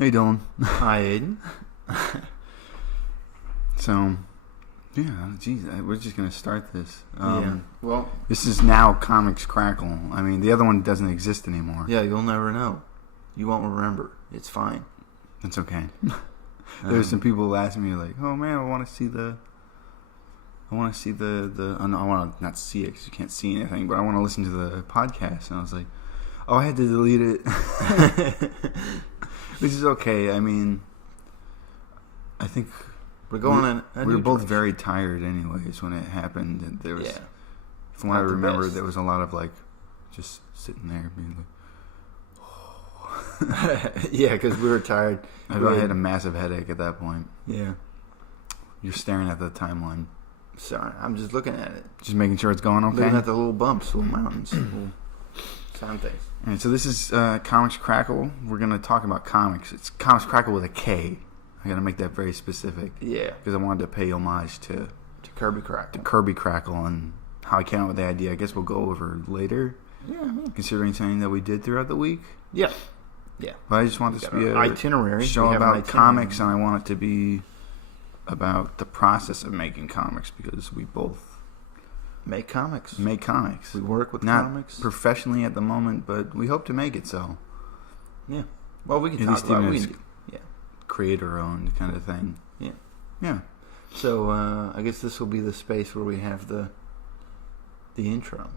Hey, Dylan. Hi, Aiden. So, yeah, geez, we're just going to start this. Well, this is now Comics Krackle. I mean, the other one doesn't exist anymore. yeah, you'll never know. You won't remember. It's fine. That's okay. There's some people who ask me, like, oh, man, I want to see the... I want to not see it because you can't see anything, but I want to listen to the podcast. And I was like, oh, I had to delete it. Which is okay. I mean, I think we're going we were both very tired anyways when it happened. And there was, from what I remember, there was a lot of, like, just sitting there being like, yeah, because we were tired. I had a massive headache at that point. Yeah. You're staring at the timeline. Sorry, I'm just looking at it. Just making sure it's going okay? Looking at the little bumps, little mountains, little sound things. All right, so this is Comics Krackle. We're going to talk about comics. It's Comics Krackle with a K. I got to make that very specific. Yeah. Because I wanted to pay homage to Kirby Krackle. To Kirby Krackle and how I came up with the idea. I guess we'll go over later. Yeah. Considering something that we did throughout the week. Yeah. Yeah. But I just want this to be an itinerary. Show about comics, and I want it to be about the process of making comics because we both make comics. We work with not comics. Not professionally at the moment, but we hope to make it so. Yeah. Well, we can talk about it. Creator-owned kind of thing. Yeah. Yeah. So, I guess this will be the space where we have the intro.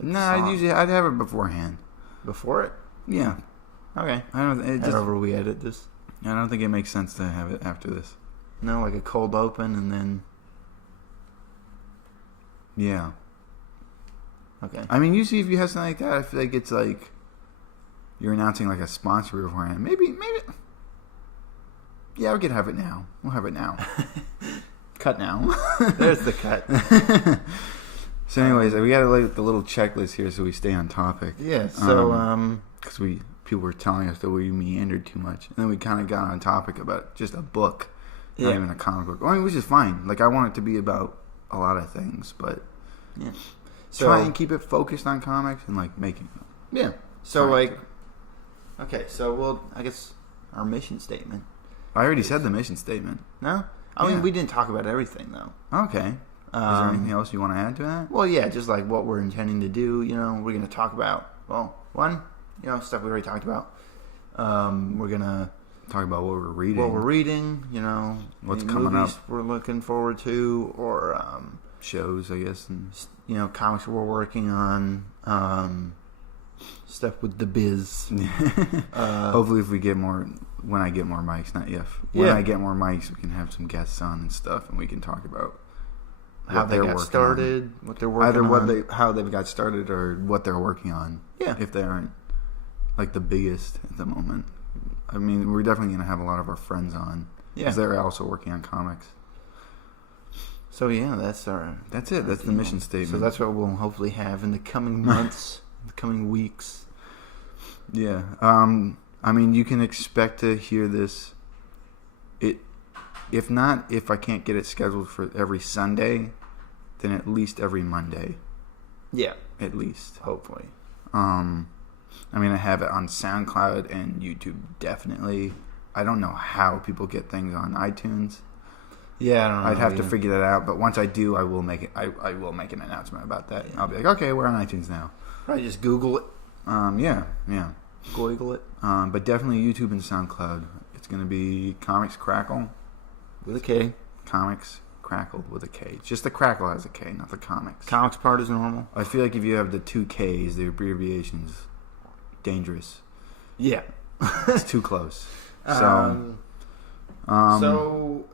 I'd have it beforehand. Before it? Yeah. Okay. However we edit this. I don't think it makes sense to have it after this. No, like a cold open and then... Yeah. Okay. I mean, usually if you have something like that, I feel like it's like you're announcing like a sponsor beforehand. Maybe. Yeah, we could have it now. We'll have it now. Cut now. There's the cut. So anyways, we got the little checklist here so we stay on topic. Yeah, so... Because people were telling us that we meandered too much. And then we kind of got on topic about just a book. Not even a comic book. I mean, which is fine. Like, I want it to be about a lot of things, but... Yeah. So, try and keep it focused on comics and, like, making them. Yeah. So, like... Okay, so, I guess our mission statement... I already said the mission statement. No? I mean, we didn't talk about everything, though. Okay. Is there anything else you want to add to that? Well, yeah, just, like, what we're intending to do. You know, we're going to talk about... Well, one, stuff we already talked about. We're going to... Talk about what we're reading. What's coming up. We're looking forward to, or shows, I guess, and comics we're working on, stuff with the biz. Hopefully, if we get more, when I get more mics, not if. When I get more mics, we can have some guests on and stuff, and we can talk about how they got started, what they're working on, how they got started, or what they're working on. Yeah, if they aren't like the biggest at the moment. I mean, we're definitely going to have a lot of our friends on. Yeah. Because they're also working on comics. So, yeah, that's it. That's the mission statement. So that's what we'll hopefully have in the coming months, the coming weeks. Yeah. I mean, you can expect to hear this. If I can't get it scheduled for every Sunday, then at least every Monday. Yeah. At least. Hopefully. I mean, I have it on SoundCloud and YouTube, definitely. I don't know how people get things on iTunes. Yeah, I don't know. I'd have to figure that out, but once I do, I will make it. I will make an announcement about that. Yeah. I'll be like, okay, we're on iTunes now. Right, just Google it. Yeah. Google it. But definitely YouTube and SoundCloud. It's going to be Comics Krackle. With a K. Comics Krackle with a K. Just the Krackle has a K, not the comics. Comics part is normal. I feel like if you have the two Ks, the abbreviation's dangerous. Yeah. It's too close. So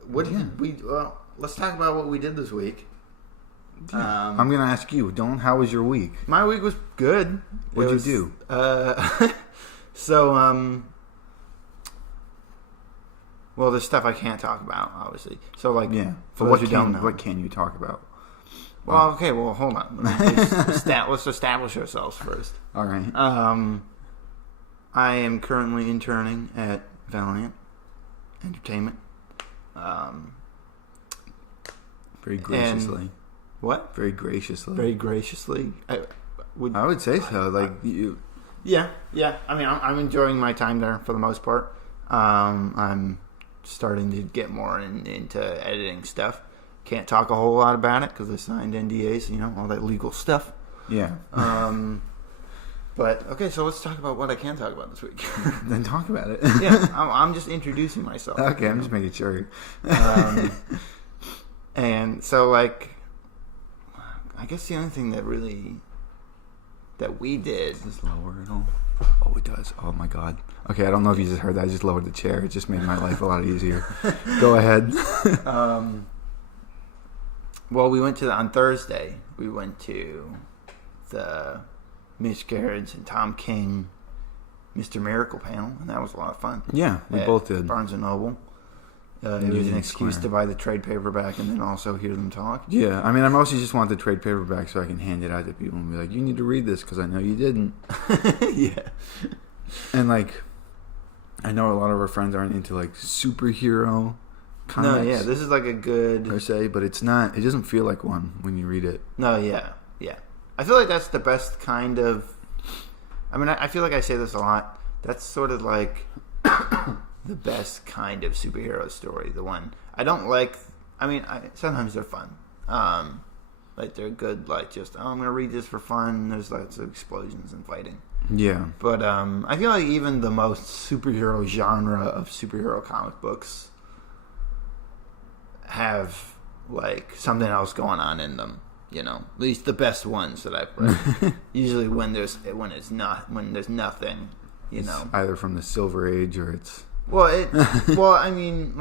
what did we... Well, let's talk about what we did this week. I'm going to ask you, Dylan, how was your week? My week was good. What'd you do? Well, there's stuff I can't talk about, obviously. So, like... Yeah. For what can you talk about? Well, okay, hold on. Let's establish ourselves first. All right. I am currently interning at Valiant Entertainment. Very graciously. What? Very graciously. Very graciously. I would say so. Like you. Yeah. I mean, I'm enjoying my time there for the most part. I'm starting to get more into editing stuff. Can't talk a whole lot about it because I signed NDAs, all that legal stuff. Yeah. But, okay, so let's talk about what I can talk about this week. Then talk about it. Yeah, I'm just introducing myself. Okay, I'm just making sure. And so, I guess the only thing that we did... Does this lower at all? Oh, it does. Oh, my God. Okay, I don't know if you just heard that. I just lowered the chair. It just made my life a lot easier. Go ahead. Well, on Thursday, we went to the Mitch Gerrits and Tom King Mr. Miracle panel, and that was a lot of fun. Yeah, we both did. Barnes & Noble. It was an excuse to buy the trade paperback and then also hear them talk. Yeah, I mean, I mostly just want the trade paperback so I can hand it out to people and be like, you need to read this because I know you didn't. Yeah. And, I know a lot of our friends aren't into, superhero comics. No, yeah, this is a good... Per se, but it's not... It doesn't feel like one when you read it. No, yeah. I feel like that's the best kind of... I mean, I feel like I say this a lot. That's sort of the best kind of superhero story. The one... I don't like... I mean, sometimes they're fun. They're good, just, I'm going to read this for fun. There's lots of explosions and fighting. Yeah. But I feel like even the most superhero genre of superhero comic books have something else going on in them. At least the best ones that I've read. Usually when there's nothing. It's either from the Silver Age or it's... Well, I mean,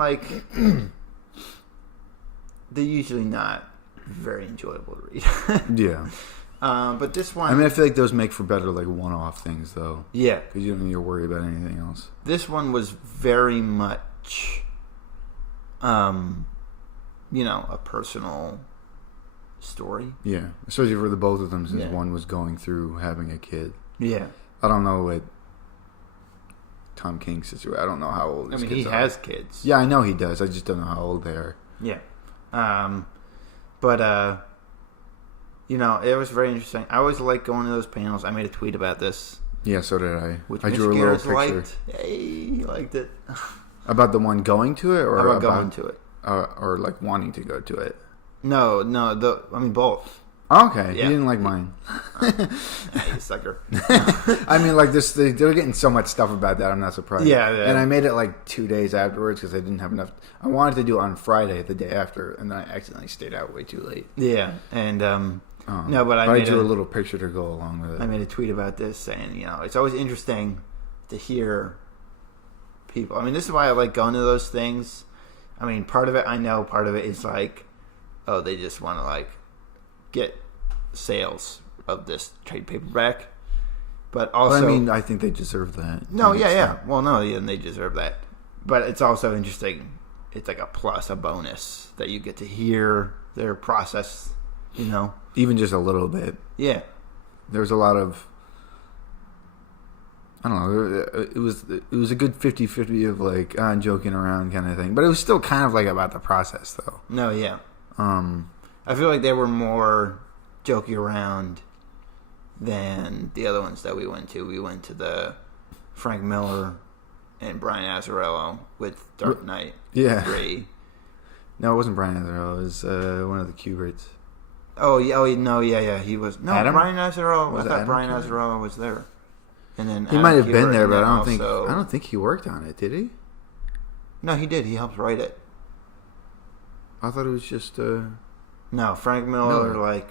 they're usually not very enjoyable to read. Yeah. But this one... I mean, I feel like those make for better, one-off things, though. Yeah. Because you don't need to worry about anything else. This one was very much, a personal story. Yeah. Especially for the both of them, since one was going through having a kid. Yeah. I don't know what Tom King's situation... I don't know how old his kids are. He has kids. Yeah, I know he does. I just don't know how old they are. Yeah. But it was very interesting. I always like going to those panels. I made a tweet about this. Yeah, so did I. Which I drew a little picture. Liked. Hey, he liked it. About the one going to it? Or about going to it? Or wanting to go to it? No, both. Oh, okay, yeah. You didn't like mine. You sucker. I mean, they're getting so much stuff about that. I'm not surprised. Yeah. And I made it 2 days afterwards because I didn't have enough. I wanted to do it on Friday, the day after, and then I accidentally stayed out way too late. Yeah, and no, but I drew a little picture to go along with it. I made a tweet about this saying, it's always interesting to hear people. I mean, this is why I like going to those things. I mean, part of it is they just want to get sales of this trade paperback. But also, I think they deserve that. No, yeah. Well, no, yeah, they deserve that. But it's also interesting. It's a plus, a bonus that you get to hear their process. Even just a little bit. Yeah. There's a lot of... I don't know. It was a good 50-50 of joking around kind of thing. But it was still kind of about the process, though. No, yeah. I feel like they were more joking around than the other ones that we went to. We went to the Frank Miller and Brian Azzarello with Dark Knight 3. No, it wasn't Brian Azzarello. It was one of the Kuberts. Oh, yeah. He was... No, Adam? Brian Azzarello. I thought Adam Brian Kubert? Azzarello was there. And then he might have been there, but I don't think he worked on it, did he? No, he did. He helped write it. I thought it was just... No, Frank Miller,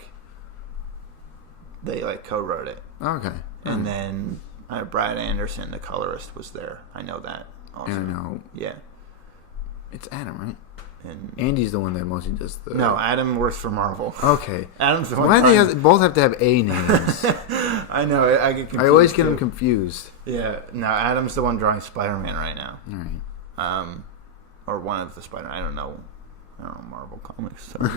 they co-wrote it. Okay. And then Brad Anderson, the colorist, was there. I know that also. And I know. Yeah. It's Adam, right? And Andy's the one that mostly does the... No, Adam works for Marvel. Okay. Adam's the one. Why do they both have to have A names? I know. I get confused. I always get them confused. Yeah. No, Adam's the one drawing Spider-Man right now. All right. Or one of the Spider-Man. I don't know Marvel Comics. So. I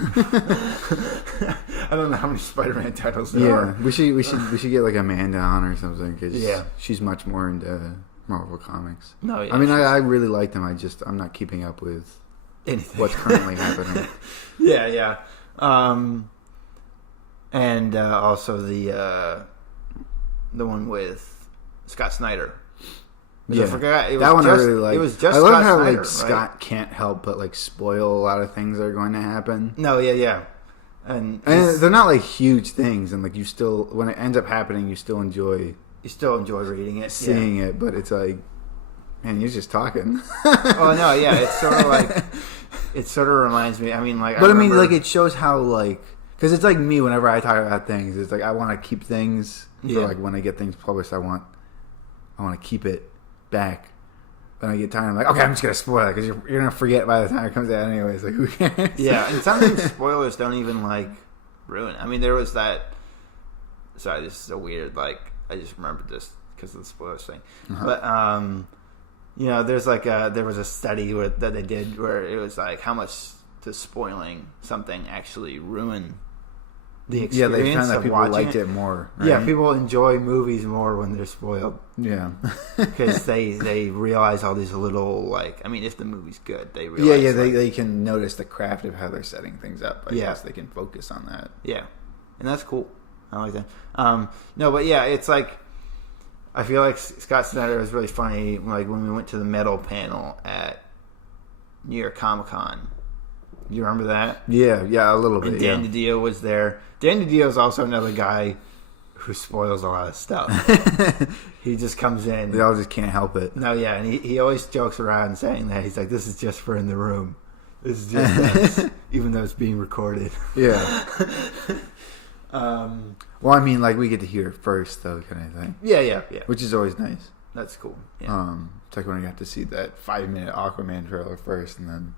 don't know how many Spider-Man titles there are. We should get Amanda on or something because she's much more into Marvel Comics. No, yeah. I mean, I really like them. I'm not keeping up with anything what's currently happening. Yeah. And also the one with Scott Snyder. I forgot it was that one just, I really like. It was just I love Scott how Snyder, like Scott can't help but like spoil a lot of things that are going to happen. No, yeah. And they're not like huge things, and like you still, when it ends up happening, you still enjoy reading it, seeing it, but it's like, man, you're just talking. Oh no, yeah, it's sort of like, it sort of reminds me. I mean, like, but I mean, like, it shows how like, because it's like me whenever I talk about things, it's like I want to keep things for like when I get things published, I want to keep it back. Then I get tired, I'm like, okay, I'm just gonna spoil it because you're gonna forget by the time it comes out anyways. Like, who cares? Yeah, and sometimes spoilers don't even like ruin. I mean, there was that. Sorry, this is a weird. Like, I just remembered this because of the spoilers thing. But you know, there's like there was a study that they did where it was like how much does spoiling something actually ruin the experience. Yeah, they found that people liked it more. Right? Yeah, people enjoy movies more when they're spoiled. Yeah, because they realize all these little, like, I mean, if the movie's good, they realize. Yeah, they can notice the craft of how they're setting things up. I guess they can focus on that. Yeah, and that's cool. I like that. No, but yeah, it's like I feel like Scott Snyder was really funny. Like when we went to the metal panel at New York Comic Con. You remember that? Yeah, a little bit. And Dan DiDio was there. Dan DiDio is also another guy who spoils a lot of stuff. He just comes in. They all just can't help it. No, yeah, and he always jokes around saying that. He's like, this is just for in the room. This is just us, even though it's being recorded. Yeah. Well, I mean, like, we get to hear it first, though, kind of thing. Yeah. Which is always nice. That's cool. Yeah. It's like when I got to see that 5-minute Aquaman trailer first, and then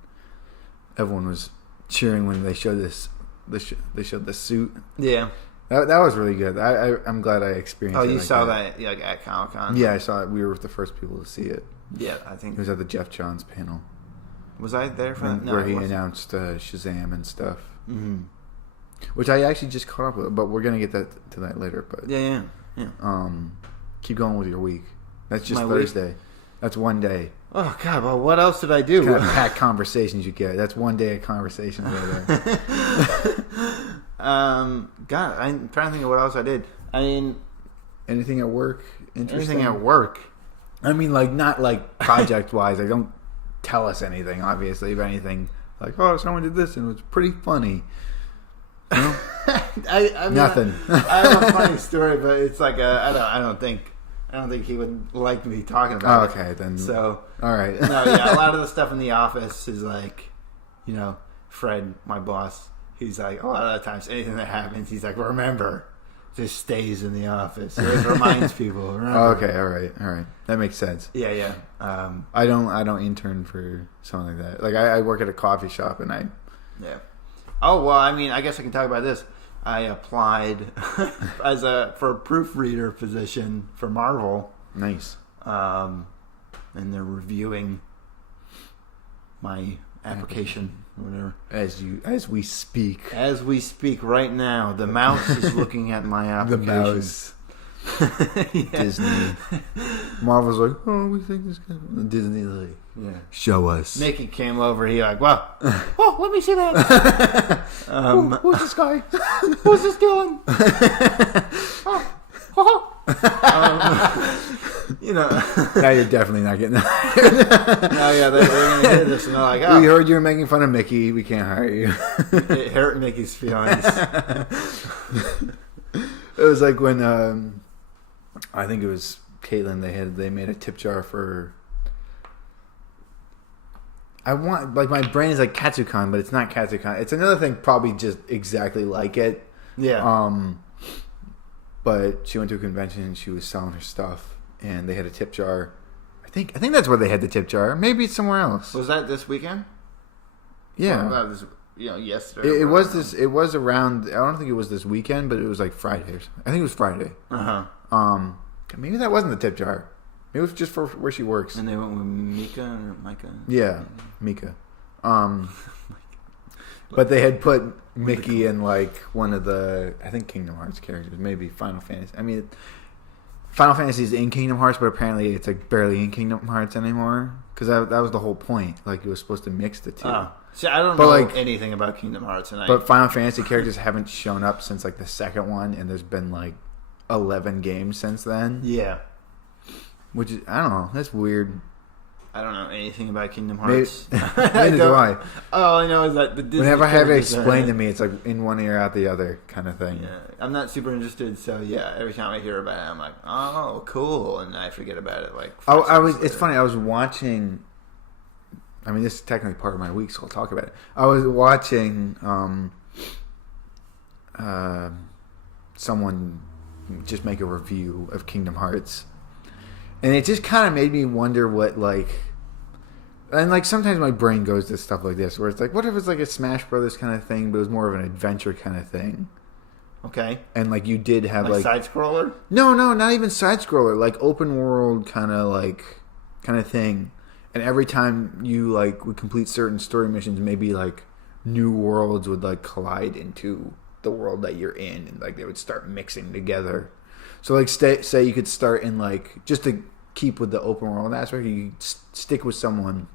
everyone was cheering when they showed this. They showed the suit. Yeah. That was really good. I'm glad I experienced it. Oh, you saw that like at Comic-Con? Yeah, I saw it. We were the first people to see it. Yeah, I think. It was at the Jeff Johns panel. Was I there for that? No, where he announced Shazam and stuff. Mm-hmm. Which I actually just caught up with, but we're going to get to that later. But Yeah. Keep going with your week. That's just My Thursday. week? That's one day. Oh, God, well, what else did I do? Kind of packed conversations you get. That's one day of conversations right there. God, I'm trying to think of what else I did. I mean, anything at work interesting? Anything at work? I mean, like, not like project-wise. Like, don't tell us anything, obviously, if anything. Like, oh, someone did this and it was pretty funny. You know? I mean, nothing. I have a funny story, but it's like I don't think he would like me talking about it. Okay, then. So, all right. No, yeah, a lot of the stuff in the office is like, you know, Fred, my boss, he's like, a lot of the times, anything that happens, he's like, remember, just stays in the office. It reminds people. Remember. Okay, all right. That makes sense. Yeah. I don't intern for something like that. Like, I work at a coffee shop, and Yeah. Oh, well, I mean, I guess I can talk about this. I applied for a proofreader position for Marvel. Nice. And they're reviewing my application or whatever. As we speak. As we speak right now, the mouse is looking at my application. The mouse. Disney. Marvel's like, oh, we think this guy. Disney like, yeah, show us. Mickey came over. He like, well, oh, let me see that. Who's this guy? Who's this doing? You know. Now you're definitely not getting that. No, yeah, they're gonna hear this and they're like, oh, we heard you were making fun of Mickey. We can't hire you. It hurt Mickey's feelings. It was like when I think it was Caitlin. They made a tip jar for. I want, like, my brain is like Katsucon, but it's not Katsucon. It's another thing, probably just exactly like it. Yeah. But she went to a convention and she was selling her stuff, and they had a tip jar. I think that's where they had the tip jar. Maybe it's somewhere else. Was that this weekend? Yeah. Well, that was, yesterday. It was this. It was around. I don't think it was this weekend, but it was like Friday. I think it was Friday. Maybe that wasn't the tip jar. Maybe it was just for where she works. And they went with Mika or Micah. Yeah, Mika. But they had put Mickey in like one of the, I think, Kingdom Hearts characters, maybe Final Fantasy. I mean, Final Fantasy is in Kingdom Hearts, but apparently it's like barely in Kingdom Hearts anymore. Because that was the whole point. Like, it was supposed to mix the two. Oh. See, I don't know anything about Kingdom Hearts. But Final Fantasy characters haven't shown up since like the second one, and there's been like 11 games since then. Yeah. Which is, I don't know. That's weird. I don't know anything about Kingdom Hearts. Neither do I. All I know is that the Disney whenever I have it explained to me, it's like in one ear out the other kind of thing. Yeah, I'm not super interested, so yeah. Every time I hear about it, I'm like, oh, cool, and I forget about it. Like, It's funny. I was watching. I mean, this is technically part of my week, so I'll talk about it. I was watching someone just make a review of Kingdom Hearts, and it just kind of made me wonder what like. And like sometimes my brain goes to stuff like this, where it's like, what if it's like a Smash Brothers kind of thing, but it was more of an adventure kind of thing. Okay. And like you did have like side scroller. No, not even side scroller. Like open world kind of thing. And every time you like would complete certain story missions, maybe like new worlds would like collide into the world that you're in, and like they would start mixing together. So like say you could start in like, just to keep with the open world aspect, you stick with someone.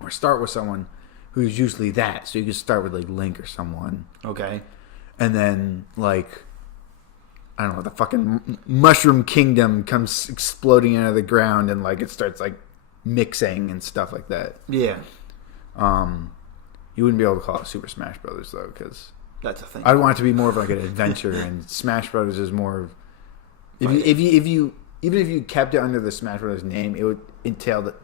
Or start with someone who's usually that. So you could start with like Link or someone. Okay. And then like, I don't know, the fucking Mushroom Kingdom comes exploding out of the ground and like it starts like mixing and stuff like that. Yeah. You wouldn't be able to call it Super Smash Brothers though, because that's a thing. I'd want it to be more of like an adventure, and Smash Brothers is more of if you kept it under the Smash Brothers name, it would entail that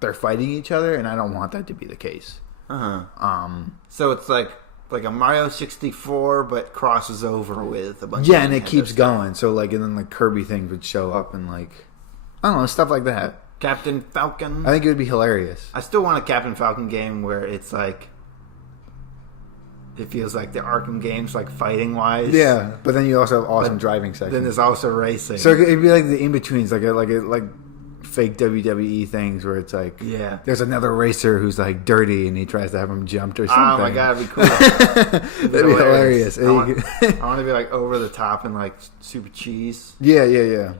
they're fighting each other, and I don't want that to be the case. So it's like a Mario 64, but crosses over with a bunch. Yeah, and it keeps going. So like, and then like Kirby things would show up, and like, I don't know, stuff like that. Captain Falcon. I think it would be hilarious. I still want a Captain Falcon game where it's like, it feels like the Arkham games, like fighting wise. Yeah, but then you also have awesome driving sections. Then there's also racing. So it'd be like the in betweens, like fake WWE things where it's like, yeah, there's another racer who's like dirty and he tries to have him jumped or something. Oh my god, it'd be cool. That'd be hilarious. I want to be like over the top and like super cheese. Yeah.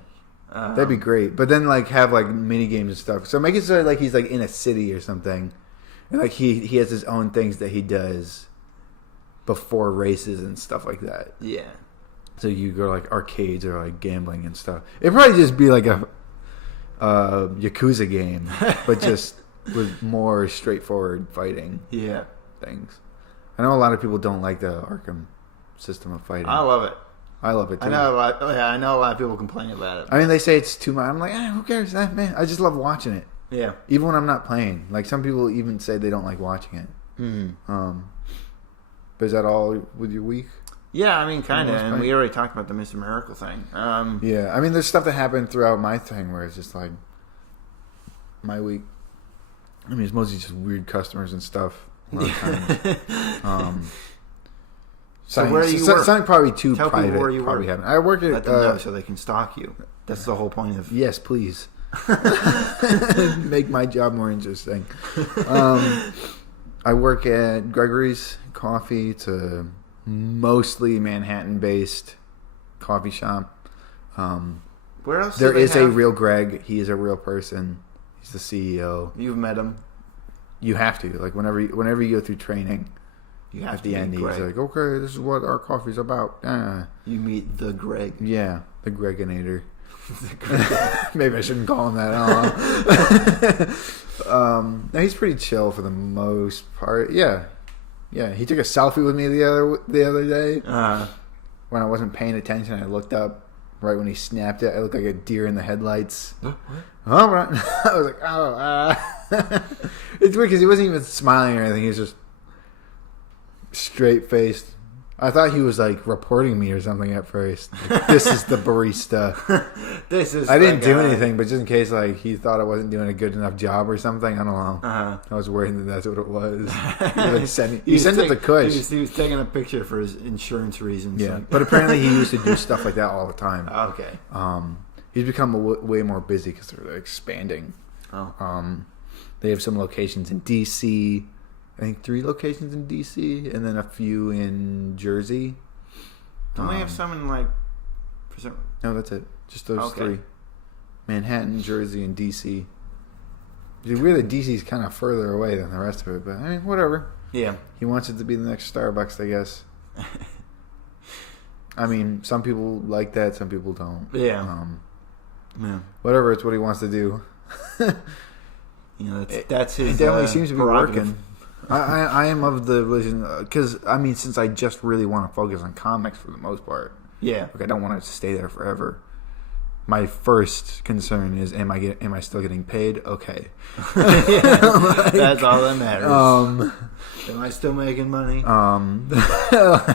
That'd be great. But then like have like mini games and stuff. So make it so like he's like in a city or something, and like he has his own things that he does before races and stuff like that. Yeah. So you go to like arcades or like gambling and stuff. It'd probably just be like a Yakuza game, but just with more straightforward fighting. Yeah. Things. I know a lot of people don't like the Arkham system of fighting. I love it. I love it too. I know a lot of people complain about it. I mean, they say it's too much. I'm like, who cares? Man, I just love watching it. Yeah. Even when I'm not playing. Like some people even say they don't like watching it. Mm-hmm. But is that all with your week? Yeah, I mean, kind of. And we already talked about the Mr. Miracle thing. Yeah, I mean, there's stuff that happened throughout my thing where it's just like my week. I mean, it's mostly just weird customers and stuff. A lot of times. So where do you work? Something probably too Tell private. People where you probably work. Happened. I work at. Let them know so they can stalk you. That's the whole point of. Yes, please. Make my job more interesting. I work at Gregorys Coffee. It's a mostly Manhattan-based coffee shop. Where else? There is a real Greg. He is a real person. He's the CEO. You've met him. You have to. Like whenever you go through training, you have at the end he's like, okay, this is what our coffee's about. You meet the Greg. Yeah, the Greginator. Maybe I shouldn't call him that. I don't know. No, he's pretty chill for the most part. Yeah. He took a selfie with me the other day when I wasn't paying attention. I looked up right when he snapped it. I looked like a deer in the headlights. What? Oh, right. I was like, it's weird because he wasn't even smiling or anything. He was just straight faced. I thought he was like reporting me or something at first. Like, this is the barista. I didn't do anything, but just in case like he thought I wasn't doing a good enough job or something. I don't know. I was worried that that's what it was. He sent it to Kush. He was taking a picture for his insurance reasons. Yeah, but apparently he used to do stuff like that all the time. Okay. He's become way more busy because they're expanding. They have some locations in DC. I think 3 locations in DC and then a few in Jersey. Don't we have some in like? No, that's it. Just those 3: Manhattan, Jersey, and DC. It's weird that DC's kind of further away than the rest of it, but I mean, whatever. Yeah. He wants it to be the next Starbucks, I guess. I mean, some people like that, some people don't. Yeah. Yeah. Whatever, it's what he wants to do. That's his. It definitely seems to be working. I am of the religion because since I just really want to focus on comics for the most part. Yeah. Like I don't want it to stay there forever. My first concern is, am I still getting paid? Okay. That's all that matters. Am I still making money?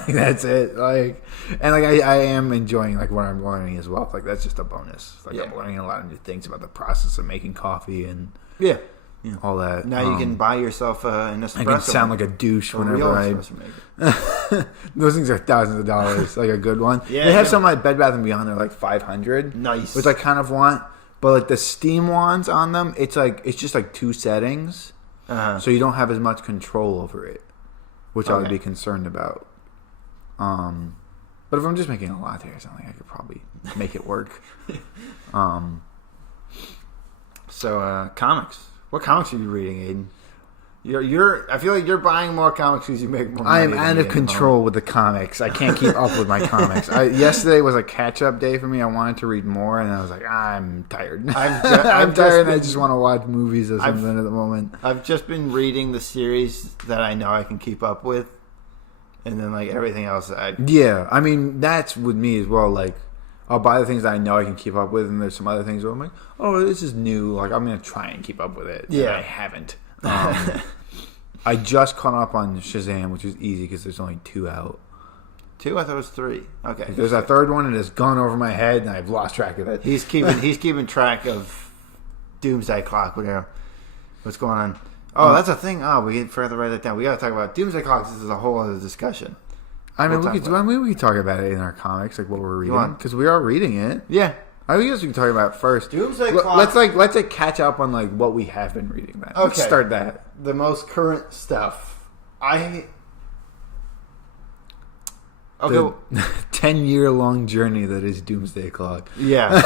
That's it. I am enjoying like what I'm learning as well. Like that's just a bonus. Like I'm learning a lot of new things about the process of making coffee and all that. Now you can buy yourself an espresso. I can sound like a douche whenever I. Those things are thousands of dollars. Like a good one. Yeah, they have some like Bed Bath & Beyond. They're like $500. Nice. Which I kind of want, but like the steam wands on them, it's just like 2 settings, so you don't have as much control over it, which I would be concerned about. But if I'm just making a latte or something, I could probably make it work. So comics. What comics are you reading, Aiden? I feel like you're buying more comics because you make more money. I am out of control with the comics. I can't keep up with my comics. Yesterday was a catch-up day for me. I wanted to read more, and I was like, I'm tired. I'm tired, and I just want to watch movies or something at the moment. I've just been reading the series that I know I can keep up with, and then like everything else. That's with me as well. Like, I'll buy the things that I know I can keep up with, and there's some other things where I'm like, oh, this is new. Like, I'm going to try and keep up with it. Yeah. And I haven't. I just caught up on Shazam, which was easy because there's only 2 out. 2? I thought it was 3. Okay. There's a third one, and it's gone over my head, and I've lost track of it. He's keeping track of Doomsday Clock, whatever. What's going on? Oh, that's a thing. Oh, we forgot to write that down. We got to talk about Doomsday Clock. This is a whole other discussion. We could talk about it in our comics, like what we're reading, because we are reading it. Yeah. I guess we can talk about it first. Doomsday Clock. Let's catch up on like what we have been reading. Then let's start that. The most current stuff. The 10-year-long journey that is Doomsday Clock. Yeah.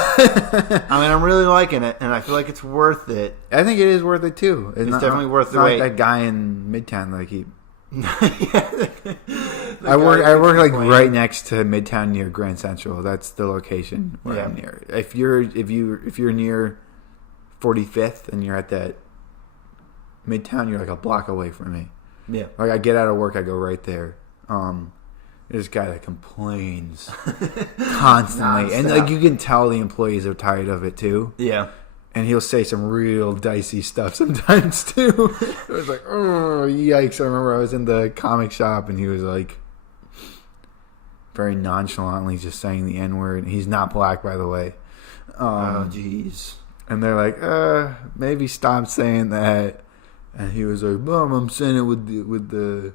I'm really liking it, and I feel like it's worth it. I think it is worth it too. It's definitely worth the wait. Like that guy in Midtown that I keep. I work like right next to Midtown near Grand Central. That's the location where I'm near. If you're near 45th and you're at that Midtown, you're like a block away from me. Yeah. Like I get out of work, I go right there. There's a guy that complains constantly, and like you can tell the employees are tired of it too. Yeah. And he'll say some real dicey stuff sometimes too. It was like, oh yikes! I remember I was in the comic shop and he was like, very nonchalantly just saying the N-word. He's not black, by the way. Oh jeez. And they're like, maybe stop saying that. And he was like, Mom, I'm saying it with the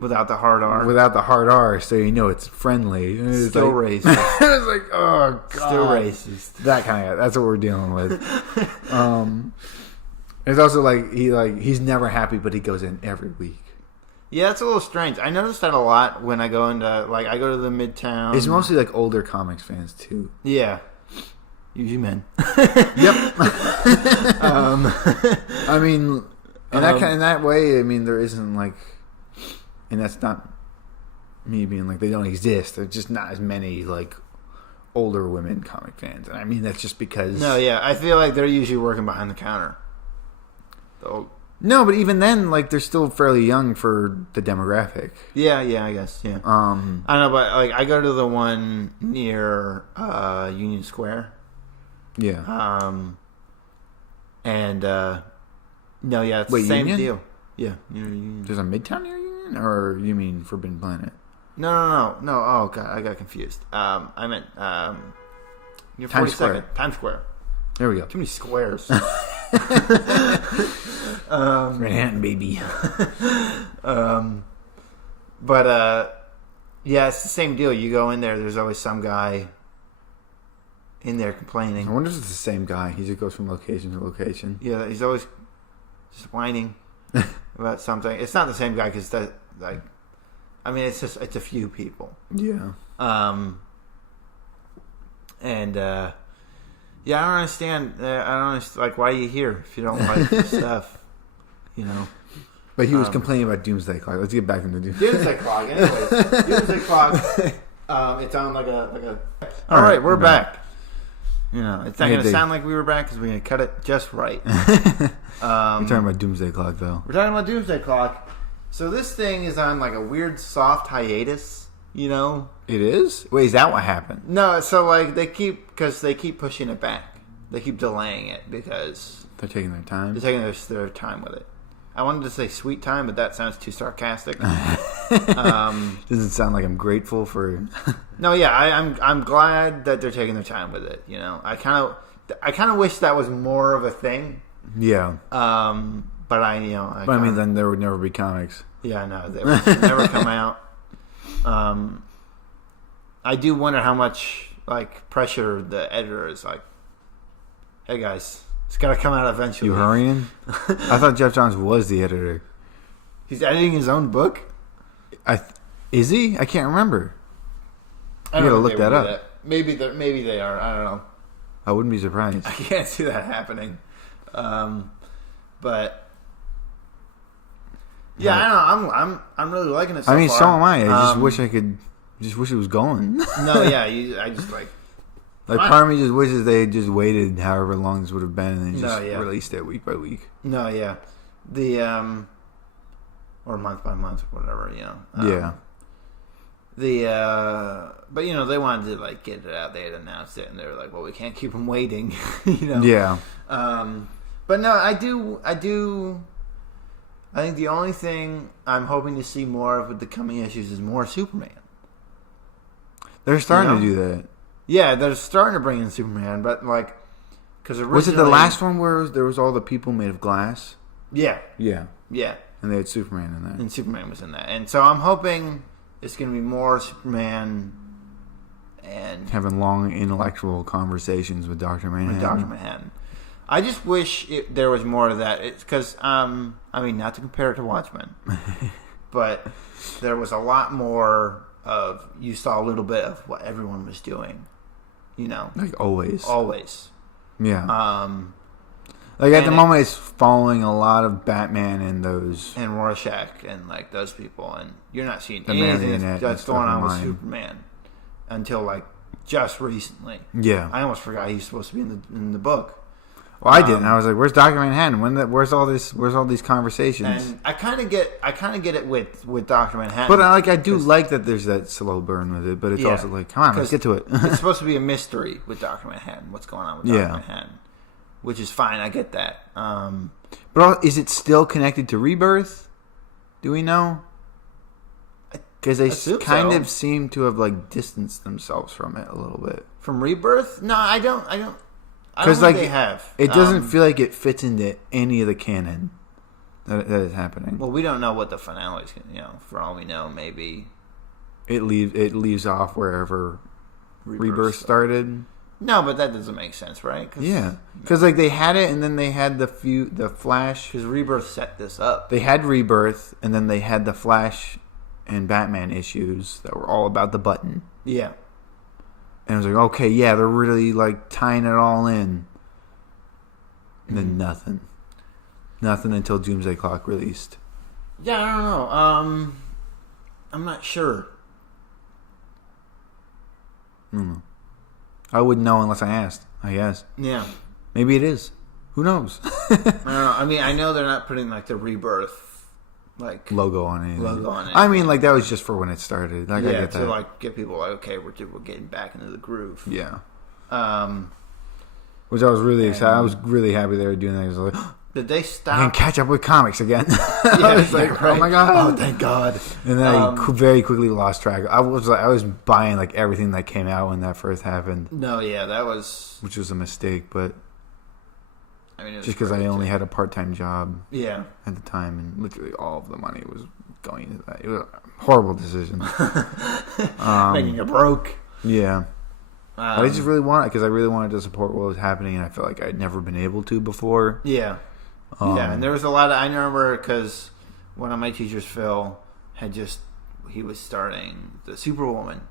without the hard R. Without the hard R, so you know it's friendly. And it Still like, racist. I was like, oh god. Still racist. That kind of that's what we're dealing with. It's also like he's never happy, but he goes in every week. Yeah, it's a little strange. I noticed that a lot when I go into I go to the Midtown. It's mostly like older comics fans too. Yeah. Usually men. Yep. I mean, in that way, I mean, there isn't like, and that's not me being like they don't exist. There's just not as many like older women comic fans, and I mean that's just because. No, yeah, I feel like they're usually working behind the counter. No, but even then, like they're still fairly young for the demographic. Yeah, I guess. Yeah. I don't know, but like I go to the one near Union Square. Yeah. No, yeah, it's the same Union? deal. Yeah, near Union. There's a Midtown near Union, or you mean Forbidden Planet? No. Oh god, I got confused. I meant near 42nd Times Square. There we go. Too many squares. Manhattan, baby. Yeah, it's the same deal. You go in there, there's always some guy in there complaining. I wonder if it's the same guy. He just goes from location to location. Yeah, he's always just whining about something. It's not the same guy because it's a few people. Yeah. Yeah, I don't understand. Like, why are you here if you don't like your stuff? You know. But he was complaining about Doomsday Clock. Let's get back into Doomsday Clock. Anyways, Doomsday Clock. It's on like a. All right, we're back. It's not going to sound like we were back because we're going to cut it just right. We're talking about Doomsday Clock, though. We're talking about Doomsday Clock. So this thing is on like a weird soft hiatus, It is? Wait, is that what happened? No, so like they keep pushing it back. They keep delaying it because they're taking their time. They're taking their time with it. I wanted to say sweet time, but that sounds too sarcastic. Doesn't sound like I'm grateful for. No, yeah, I'm glad that they're taking their time with it. I kind of wish that was more of a thing. Yeah. But I mean, then there would never be comics. Yeah, no, they would never come out. I do wonder how much like pressure the editor is like. Hey guys, it's got to come out eventually. You hurrying? I thought Jeff Johns was the editor. He's editing his own book? Is he? I can't remember. I gotta look that up. Maybe they are. I don't know. I wouldn't be surprised. I can't see that happening. But yeah, I don't know. I'm really liking it so far. So am I. I just wish I could. Just wish it was going. No, yeah. I just like. Part of me just wishes they had just waited however long this would have been and then just released it week by week. No, yeah. Or month by month, whatever, Yeah. But they wanted to like get it out. They had announced it, and they were like, "Well, we can't keep them waiting," Yeah. But no, I do. I think the only thing I'm hoping to see more of with the coming issues is more Superman. They're starting to do that. Yeah, they're starting to bring in Superman, but like, because originally was it the last one where there was all the people made of glass? Yeah. Yeah. Yeah. And they had Superman in that. And Superman was in that. And so I'm hoping it's going to be more Superman and having long intellectual conversations with Dr. Manhattan. I just wish there was more of that. It's because, not to compare it to Watchmen, but there was a lot more of, you saw a little bit of what everyone was doing, Like always. Always. Yeah. At the moment, it's following a lot of Batman and those... And Rorschach and, like, those people. And you're not seeing anything that's going on with Superman until, like, just recently. Yeah. I almost forgot he's supposed to be in the book. Well, I didn't. I was like, "Where's Dr. Manhattan? Where's all these conversations?" And I kind of get it with Dr. Manhattan. But I do like that there's that slow burn with it. But it's also like, come on, let's get to it. It's supposed to be a mystery with Dr. Manhattan. What's going on with Dr. Manhattan? Which is fine. I get that. But is it still connected to Rebirth? Do we know? Because they kind of seem to have like distanced themselves from it a little bit. From Rebirth? No, I don't. Because like they have. It doesn't feel like it fits into any of the canon that is happening. Well, we don't know what the finale is. For all we know, maybe it leaves off wherever Rebirth started. No, but that doesn't make sense, right? Because like they had it, and then they had the Flash. Because Rebirth set this up. They had Rebirth, and then they had the Flash and Batman issues that were all about the button. Yeah. And I was like, okay, yeah, they're really like tying it all in. And then nothing until Doomsday Clock released. Yeah, I don't know. I'm not sure. I wouldn't know unless I asked, I guess. Yeah. Maybe it is. Who knows? I don't know. I know they're not putting like the Rebirth logo on it. I mean, like that was just for when it started. Like, I get that. To like get people like, okay, we're getting back into the groove. Yeah. Which I was really excited. I was really happy they were doing that. I was like, did they stop? I can catch up with comics again. I was like, right. Oh my god! Oh, thank God! And then I very quickly lost track. I was buying like everything that came out when that first happened. No, yeah, that was, which was a mistake, but. It was just because I only had a part-time job at the time, and literally all of the money was going into that. It was a horrible decision. Making it broke. Yeah. I just really wanted to support what was happening, and I felt like I'd never been able to before. Yeah. And there was a lot of... I remember because one of my teachers, Phil, he was starting the Superwoman.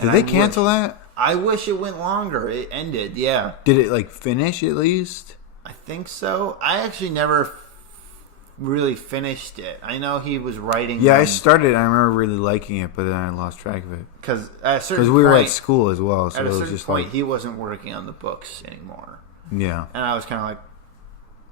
Did they cancel that? I wish it went longer. It ended, yeah. Did it, finish at least? I think so. I actually never really finished it. I know he was writing. Yeah, I started. I remember really liking it, but then I lost track of it because at a certain we were point, at school as well. So at a it was certain just point, like he wasn't working on the books anymore. Yeah, and I was kind of like,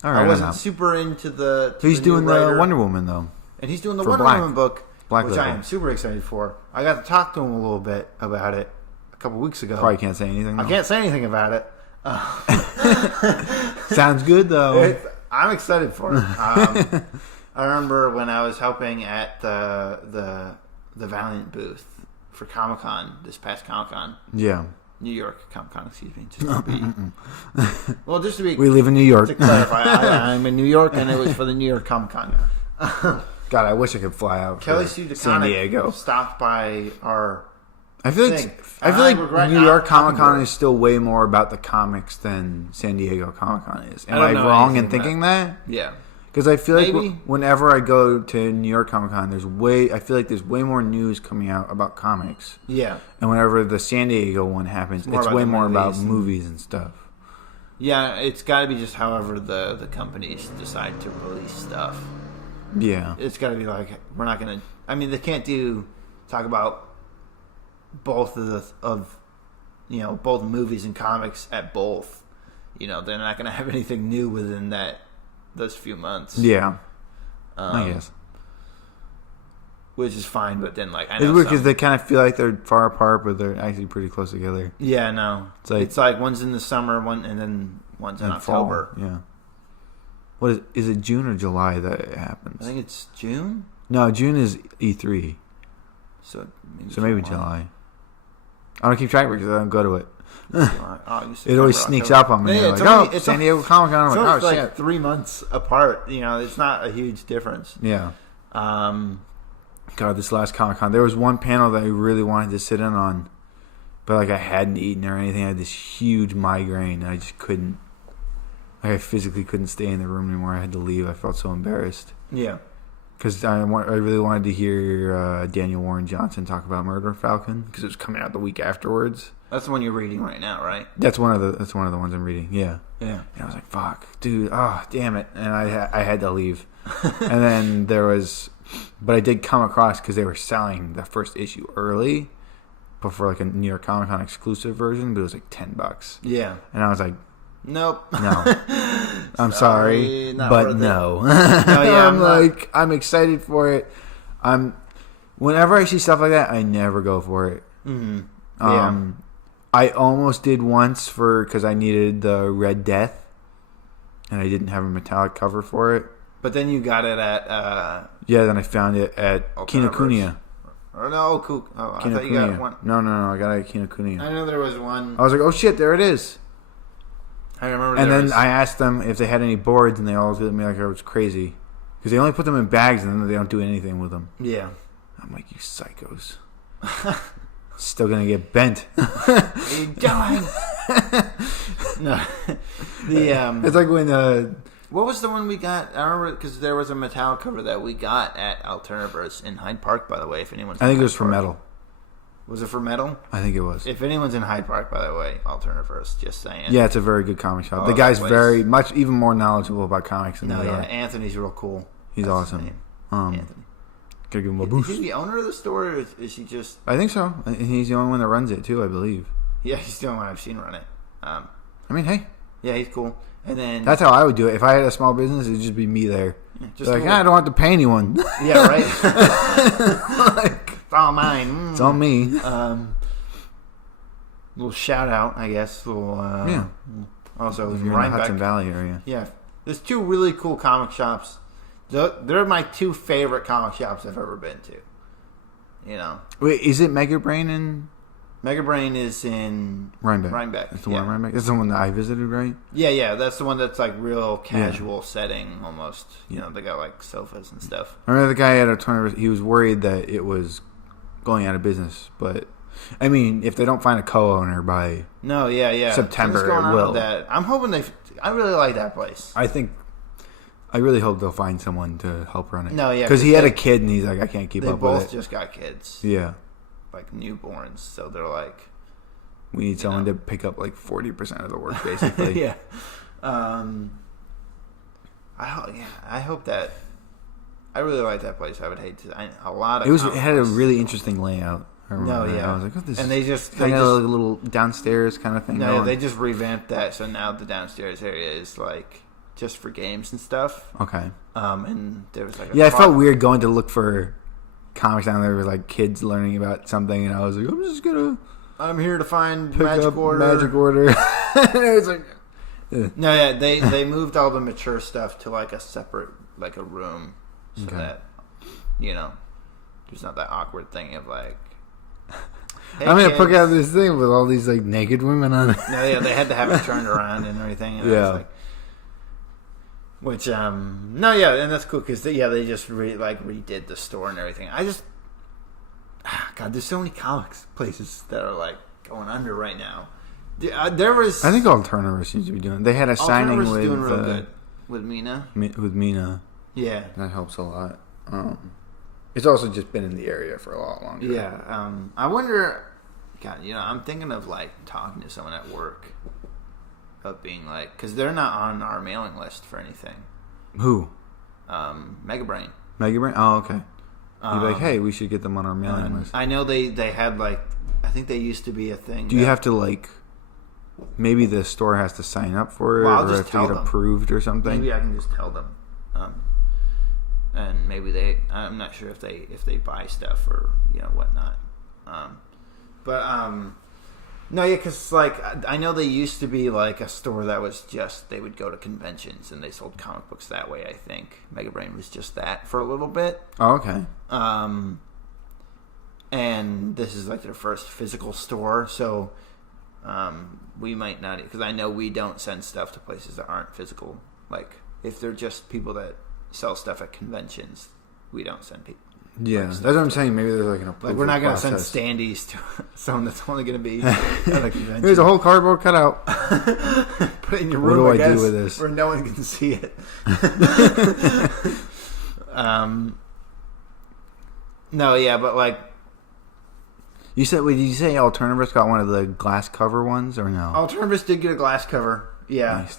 all right, I wasn't super into the. He's doing the writer. Wonder Woman though, and he's doing the for Wonder Woman book, Black which Label. I am super excited for. I got to talk to him a little bit about it a couple weeks ago. Probably can't say anything. I can't say anything about it. Sounds good though. I'm excited for it. I remember when I was helping at the Valiant booth for Comic-Con this past Comic-Con. Yeah. New York Comic-Con, excuse me. Just to be, well, just to be. We live in New York. To clarify, I'm in New York, and it was for the New York Comic-Con. God, I wish I could fly out. Kelly for Sue San Diego. stopped by our. I feel like New York Comic Con is still way more about the comics than San Diego Comic Con is. Am I wrong in thinking that? Yeah. Because I feel like whenever I go to New York Comic Con, I feel like there's way more news coming out about comics. Yeah. And whenever the San Diego one happens, it's way more about movies and stuff. Yeah, it's got to be just however the companies decide to release stuff. Yeah. It's got to be like, we're not going to... I mean, they can't talk about both both movies and comics at both. They're not going to have anything new within those few months. Yeah. I guess. Which is fine, but then I know it's weird because they kind of feel like they're far apart, but they're actually pretty close together. Yeah, no. It's like one's in the summer, and then one's in October. Fall. Yeah. What is it June or July that it happens? I think it's June. No, June is E3. So maybe July. I don't keep track of it because I don't go to it. August, it always sneaks up on me. Yeah, it's San Diego Comic Con. I'm like, shit. 3 months apart. It's not a huge difference. Yeah. God, this last Comic Con, there was one panel that I really wanted to sit in on, but I hadn't eaten or anything. I had this huge migraine. And I just couldn't. I physically couldn't stay in the room anymore. I had to leave. I felt so embarrassed. Yeah. Because I really wanted to hear Daniel Warren Johnson talk about Murder Falcon because it was coming out the week afterwards. That's the one you're reading right now, right? That's one of the ones I'm reading. Yeah. Yeah. And I was like, "Fuck, dude! Oh, damn it!" And I had to leave. And then but I did come across because they were selling the first issue early, but for a New York Comic Con exclusive version, but it was $10. Yeah. And I was like, nope. No. I'm sorry, but no. I'm excited for it. Whenever I see stuff like that, I never go for it. Mm-hmm. Yeah. I almost did once because I needed the Red Death, and I didn't have a metallic cover for it. But then you got it at... then I found it at Kinokuniya. Or no, I thought you got one. No, I got it at Kinokuniya. I know there was one. I was like, oh shit, there it is. I remember. And then I asked them if they had any boards, and they all looked at me like I was crazy because they only put them in bags, and then they don't do anything with them. Yeah. I'm like, you psychos. Still gonna get bent. What are you doing? No. It's like when. What was the one we got? I remember because there was a metallic cover that we got at Alturas in Hyde Park. By the way, if anyone's. I think it was for Metal. Was it for Metal? I think it was. If anyone's in Hyde Park, by the way, Alturas, just saying. Yeah, it's a very good comic shop. The guy's very much even more knowledgeable about comics than we are. Anthony's real cool. He's awesome. Anthony. Gotta give him a boost. Is he the owner of the store, or is he just... I think so. And he's the only one that runs it, too, I believe. Yeah, he's the only one I've seen run it. I mean, hey. Yeah, he's cool. And then... That's how I would do it. If I had a small business, it'd just be me there. Yeah, just I don't have to pay anyone. Yeah, right? It's all mine. It's all me. Little shout out, I guess. Yeah. Also, if you're in the Hudson Valley area. Yeah. There's 2 really cool comic shops. They're my 2 favorite comic shops I've ever been to. Wait, is it MegaBrain in... MegaBrain is in Rhinebeck. That's the one in Rhinebeck? That's the one that I visited, right? Yeah. That's the one that's real casual setting almost. They got sofas and stuff. I remember the guy at a tournament, he was worried that it was going out of business, but... I mean, if they don't find a co-owner by September, it will. I'm hoping I really like that place. I really hope they'll find someone to help run it. No, yeah. Because he had a kid, and he's like, I can't keep up with it. They both just got kids. Yeah. Newborns, so they're we need someone to pick up 40% of the work, basically. Yeah. I hope that I really like that place. I would hate to. A lot of It had a really interesting layout. I was like, "Oh, this and is they kind of just like a little downstairs kind of thing." no, going. they just revamped that, so now the downstairs area is like just for games and stuff. Okay. And there was like I felt weird going to look for comics down there with like kids learning about something, and I was like, I'm here to find pick Magic up Order. Magic Order. And it was like, No, yeah, they moved all the mature stuff to like a separate like a room, so that there's not that awkward thing of like. Hey, I'm gonna kids. pick out this thing with all these like naked women on it. No, yeah, they had to have it turned around and everything. And I was like, which no, yeah, and that's cool because they just redid the store and everything. I just God, there's so many comics places that are like going under right now. There was, I think Alturas seems to be doing. They had a signing with doing real good with Mina. With Mina. Yeah, that helps a lot. It's also just been in the area for a lot longer. Yeah, I wonder. God, I'm thinking of like talking to someone at work of being like, because they're not on our mailing list for anything. Who? MegaBrain. MegaBrain? Oh, okay. You'd be like, hey, we should get them on our mailing list. I know they had like, I think they used to be a thing. Do you have to like, maybe the store has to sign up for it, Well, I'll or just have to tell get them. approved or something? Maybe I can just tell them. And maybe I'm not sure if they buy stuff or whatnot. No, yeah, because like I know they used to be like a store that was just they would go to conventions and they sold comic books that way. I think MegaBrain was just that for a little bit. Oh, okay. And this is like their first physical store, so we might not, because I know we don't send stuff to places that aren't physical. Like if they're just people that sell stuff at conventions, we don't send people. Yeah, that's what I'm saying. Maybe there's like an approval Like we're not going to send process. standees to someone that's only going to be at a convention. Here's a whole cardboard cutout. Put it in your What room. do I do with this? Where no one can see it. No, yeah, but like You said, did you say Alturas got one of the glass cover ones or no? Alturas did get a glass cover. Yeah, Nice.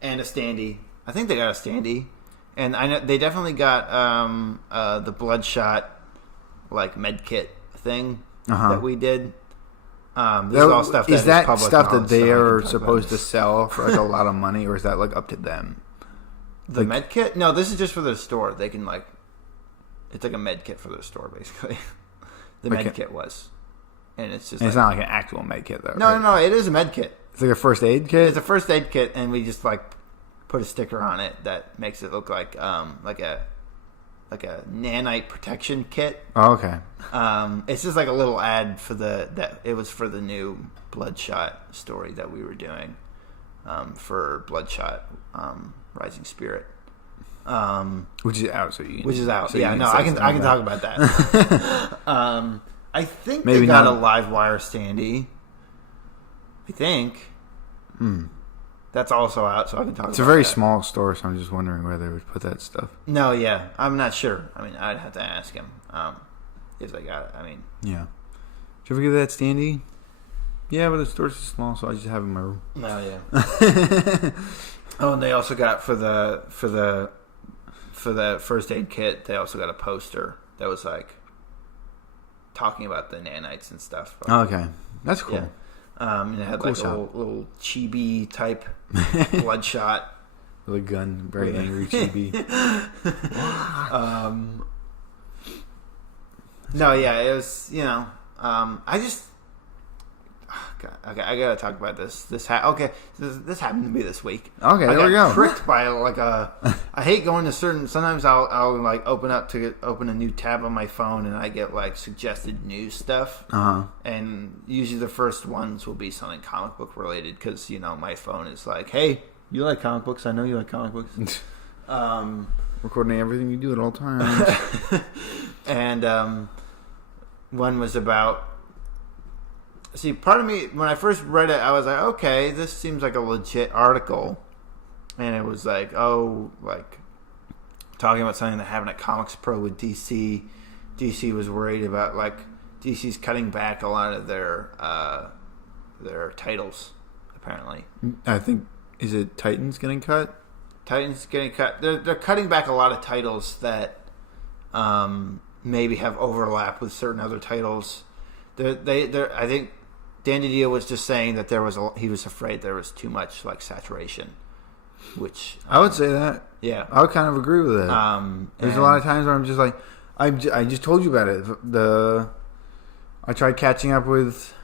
and a standee. I think they got a standee, and I know they definitely got the Bloodshot like med kit thing that we did. This is all stuff that is that public stuff that knowledge, they so I can are talk supposed about to it. sell for like a lot of money, or is that like up to them? The med kit? No, this is just for their store. They can like, it's like a med kit for their store basically. The med kit was, and it's just. And it's not like an actual med kit though. No, right? no, it is a med kit. It's like a first aid kit. It's a first aid kit, and we just like put a sticker on it that makes it look like a nanite protection kit. Oh, okay. It's just like a little ad for that it was for the new Bloodshot story that we were doing for Bloodshot Rising Spirit. Which is out, so you can. Which is out. So Yeah, no, I can talk about that. I think Maybe they got not. a live wire standee. I think. That's also out, so I can talk about It's a very that. small store, so I'm just wondering where they would put that stuff. No, yeah. I'm not sure. I mean, I'd have to ask him if they got it. I mean... Yeah. Did you ever get that standee? Yeah, but the store's so small, so I just have it in my room. No, yeah. Oh, and they also got for the first aid kit, they also got a poster that was like talking about the nanites and stuff. Oh, okay. That's cool. Yeah. And it had Cool like a little chibi type Bloodshot. With a gun, very angry chibi. No, yeah, it was, I just... God, okay, I gotta talk about this. This happened to me this week. Okay, I there we got go. tricked by like a... I hate going to certain... Sometimes I'll like open a new tab on my phone and I get like suggested news stuff. Uh-huh. And usually the first ones will be something comic book related because, my phone is like, hey, you like comic books? I know you like comic books. Recording everything you do at all times. And one was about... See, part of me, when I first read it, I was like, okay, this seems like a legit article. And it was like, talking about something that happened at Comics Pro with DC. DC was worried about, DC's cutting back a lot of their titles, apparently. I think, is it Titans getting cut? Titans getting cut. They're cutting back a lot of titles that maybe have overlap with certain other titles. I think Dan DiDio was just saying that he was afraid there was too much like saturation, which I would say that. Yeah, I would kind of agree with that. There's a lot of times where I'm just like, I just told you about it. I tried catching up with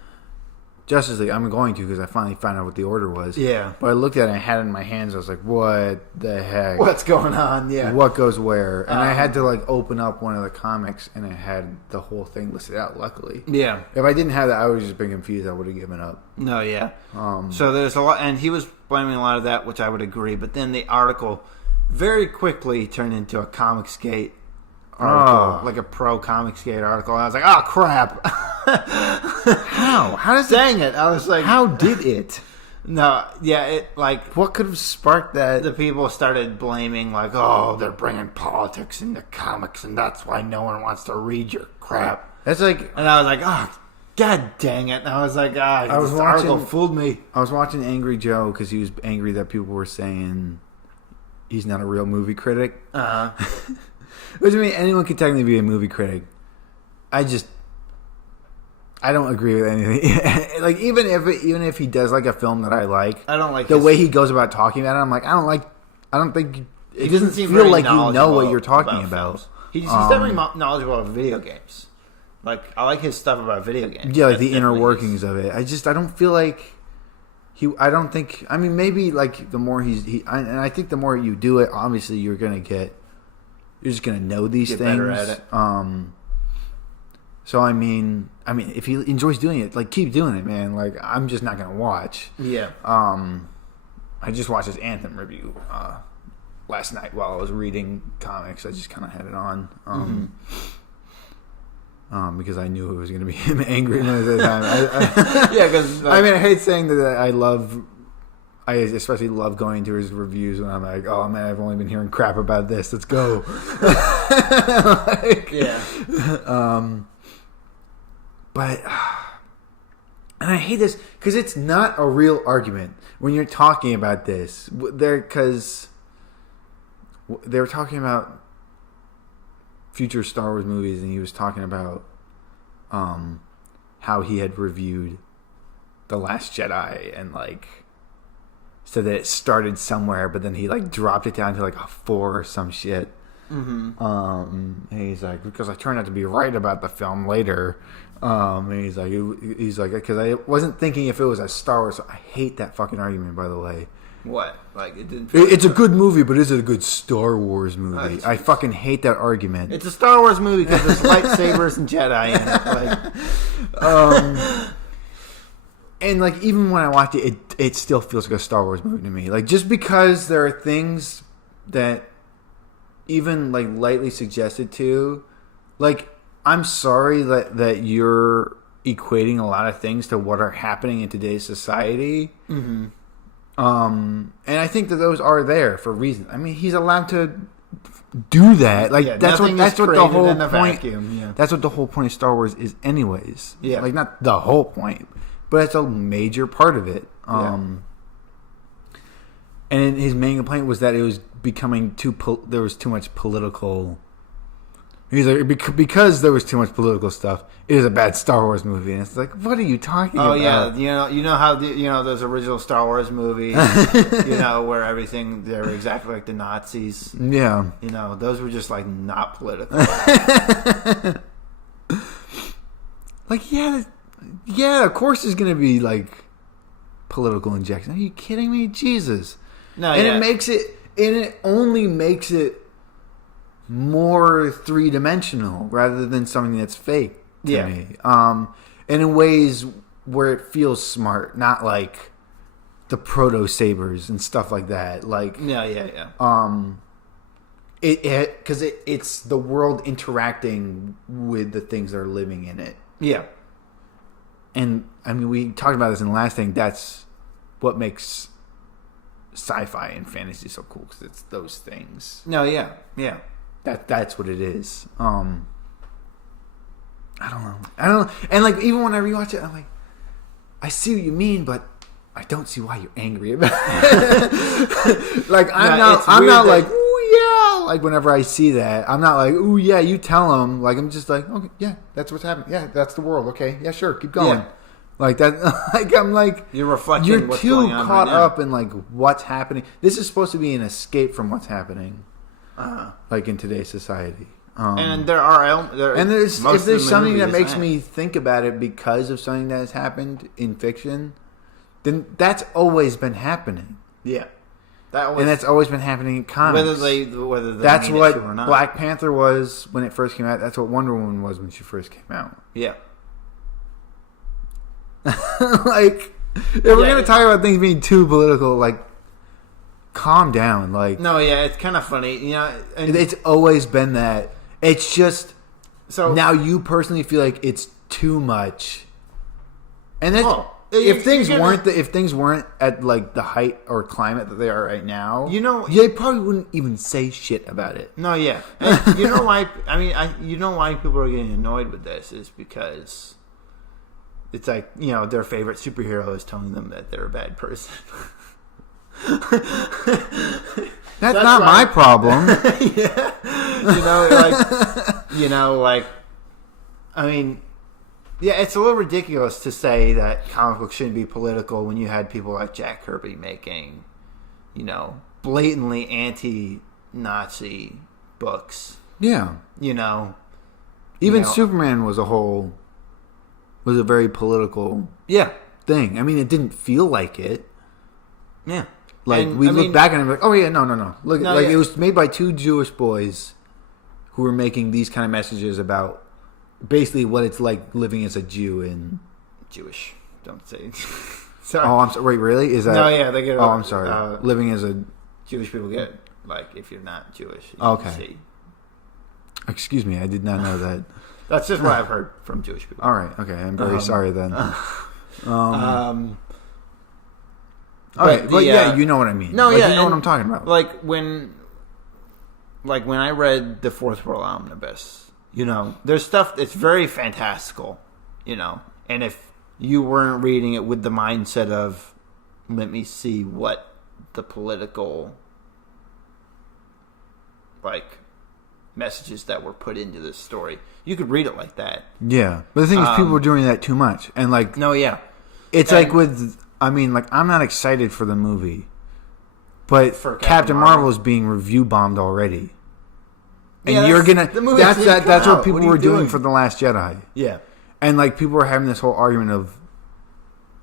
Justice League. I'm going to because I finally found out what the order was. Yeah. But I looked at it and I had it in my hands. I was like, what the heck? What's going on? Yeah. What goes where? And I had to like open up one of the comics and it had the whole thing listed out, luckily. Yeah. If I didn't have that, I would have just been confused. I would have given up. No, yeah. So there's a lot, and he was blaming a lot of that, which I would agree. But then the article very quickly turned into a Comicsgate article, like a pro Comicsgate article. And I was like, oh, crap. How? How does Dang it. I was like... How did it? No, yeah, it like... What could have sparked that? The people started blaming, like, oh, they're bringing politics into comics, and that's why no one wants to read your crap. That's like... And I was like, oh, god dang it. And I was like, this article fooled me. I was watching Angry Joe because he was angry that people were saying he's not a real movie critic. Which, I mean, anyone could technically be a movie critic. I don't agree with anything. Like even if he does like a film that I like, I don't like the way he goes about talking about it. I'm like, I don't think it doesn't feel like you know what you're talking about. He's definitely knowledgeable of video games. Like I like his stuff about video games. Yeah, like the inner workings of it. I don't feel like I don't think. I mean, maybe like the more and I think the more you do it, obviously you're just gonna know these things. Better at it. So I mean, if he enjoys doing it, like keep doing it, man. Like I'm just not gonna watch. Yeah. I just watched his Anthem review last night while I was reading comics. I just kind of had it on because I knew it was gonna be him angry most of the time. Yeah, because I mean, I hate saying that I especially love going to his reviews when I'm like, oh man, I've only been hearing crap about this. Let's go. Yeah. But, and I hate this because it's not a real argument when you're talking about this. Because they were talking about future Star Wars movies, and he was talking about how he had reviewed The Last Jedi and like said that it started somewhere, but then he like dropped it down to like a 4 or some shit. And he's like, because I turned out to be right about the film later. And he's like, because I wasn't thinking if it was a Star Wars. I hate that fucking argument, by the way. What? Like it didn't. It's a good movie, but is it a good Star Wars movie? I fucking hate that argument. It's a Star Wars movie because there's lightsabers and Jedi in it. Like, and like even when I watch it, it still feels like a Star Wars movie to me. Like just because there are things that even like lightly suggested to, like I'm sorry that you're equating a lot of things to what are happening in today's society. And I think that those are there for reasons. I mean, he's allowed to do that. Like that's what the whole point. Yeah. That's what the whole point of Star Wars is, anyways. Yeah, like not the whole point, but it's a major part of it. And his main complaint was that it was becoming there was too much political. He's like, because there was too much political stuff, it is a bad Star Wars movie. And it's like, what are you talking about? Oh yeah, you know how those original Star Wars movies, where they're exactly like the Nazis. Yeah, those were just like not political. Like yeah, of course there's gonna be like political injection. Are you kidding me? Jesus. No, it only makes it more 3-dimensional rather than something that's fake to me. And in ways where it feels smart, not like the proto sabers and stuff like that. Like because it's the world interacting with the things that are living in it. Yeah. And I mean, we talked about this in the last thing. That's what makes sci-fi and fantasy so cool, because it's those things. No, yeah. That's what it is. I don't know. And like even when I rewatch it, I'm like, I see what you mean, but I don't see why you're angry about it. Like, I'm No, not like, ooh, yeah. Like, whenever I see that, I'm not like, ooh, yeah, you tell them. Like, I'm just like, okay, yeah, that's what's happening. Yeah, that's the world. Okay, yeah, sure, keep going. Yeah. Like that. Like, I'm like, You're reflecting. you're what's too going on caught right now. up in like what's happening. This is supposed to be an escape from what's happening, like in today's society. And there are If there's something that makes me think about it because of something that has happened in fiction, then that's always been happening. Yeah, And that's always been happening in comics. Whether they that's mean what it to or not. Black Panther was when it first came out. That's what Wonder Woman was when she first came out. Yeah. Like, if we're gonna talk about things being too political, like, calm down. Like, No, yeah, it's kind of funny. You know, and it's always been that. It's just so now you personally feel like it's too much. And that's, Oh, if things you're gonna- weren't at like the height or climate that they are right now, You know- they probably wouldn't even say shit about it. No, yeah. And you know why? I mean, you know why people are getting annoyed with this is because it's like, you know, their favorite superhero is telling them that they're a bad person. That's not my problem. Yeah. Like, I mean, yeah, it's a little ridiculous to say that comic books shouldn't be political when you had people like Jack Kirby making, you know, blatantly anti-Nazi books. Yeah. You know, Even You know- Superman was a very political yeah, thing. I mean, it didn't feel like it. yeah. Like, And, we I look mean, back and we're like, oh yeah, no. Look, No, like yeah. it was made by two Jewish boys who were making these kind of messages about basically what it's like living as a Jew in. Jewish. Don't say it. Sorry. Oh, I'm sorry. Wait, really? Is that? No, yeah, they get. Oh, I'm sorry. Living as a. Jewish people get, like, if you're not Jewish. You Okay. can see. Excuse me, I did not know that. That's just what I've heard from Jewish people. All right, okay, I'm very sorry then. But but yeah, you know what I mean. No, Like, yeah, you know what and, I'm talking about. Like when I read the Fourth World Omnibus, you know, there's stuff that's very fantastical, you know, and if you weren't reading it with the mindset of, let me see what the political, like, messages that were put into this story, you could read it like that. Yeah, but the thing is, people were doing that too much, and like, No, yeah. it's and- like with. I mean, like, I'm not excited for the movie, but For Captain Captain Marvel is being review bombed already, and Yeah, you're that's- gonna. the movie didn't come That's what out. people What are you were doing doing? for The Last Jedi, Yeah. and like people were having this whole argument of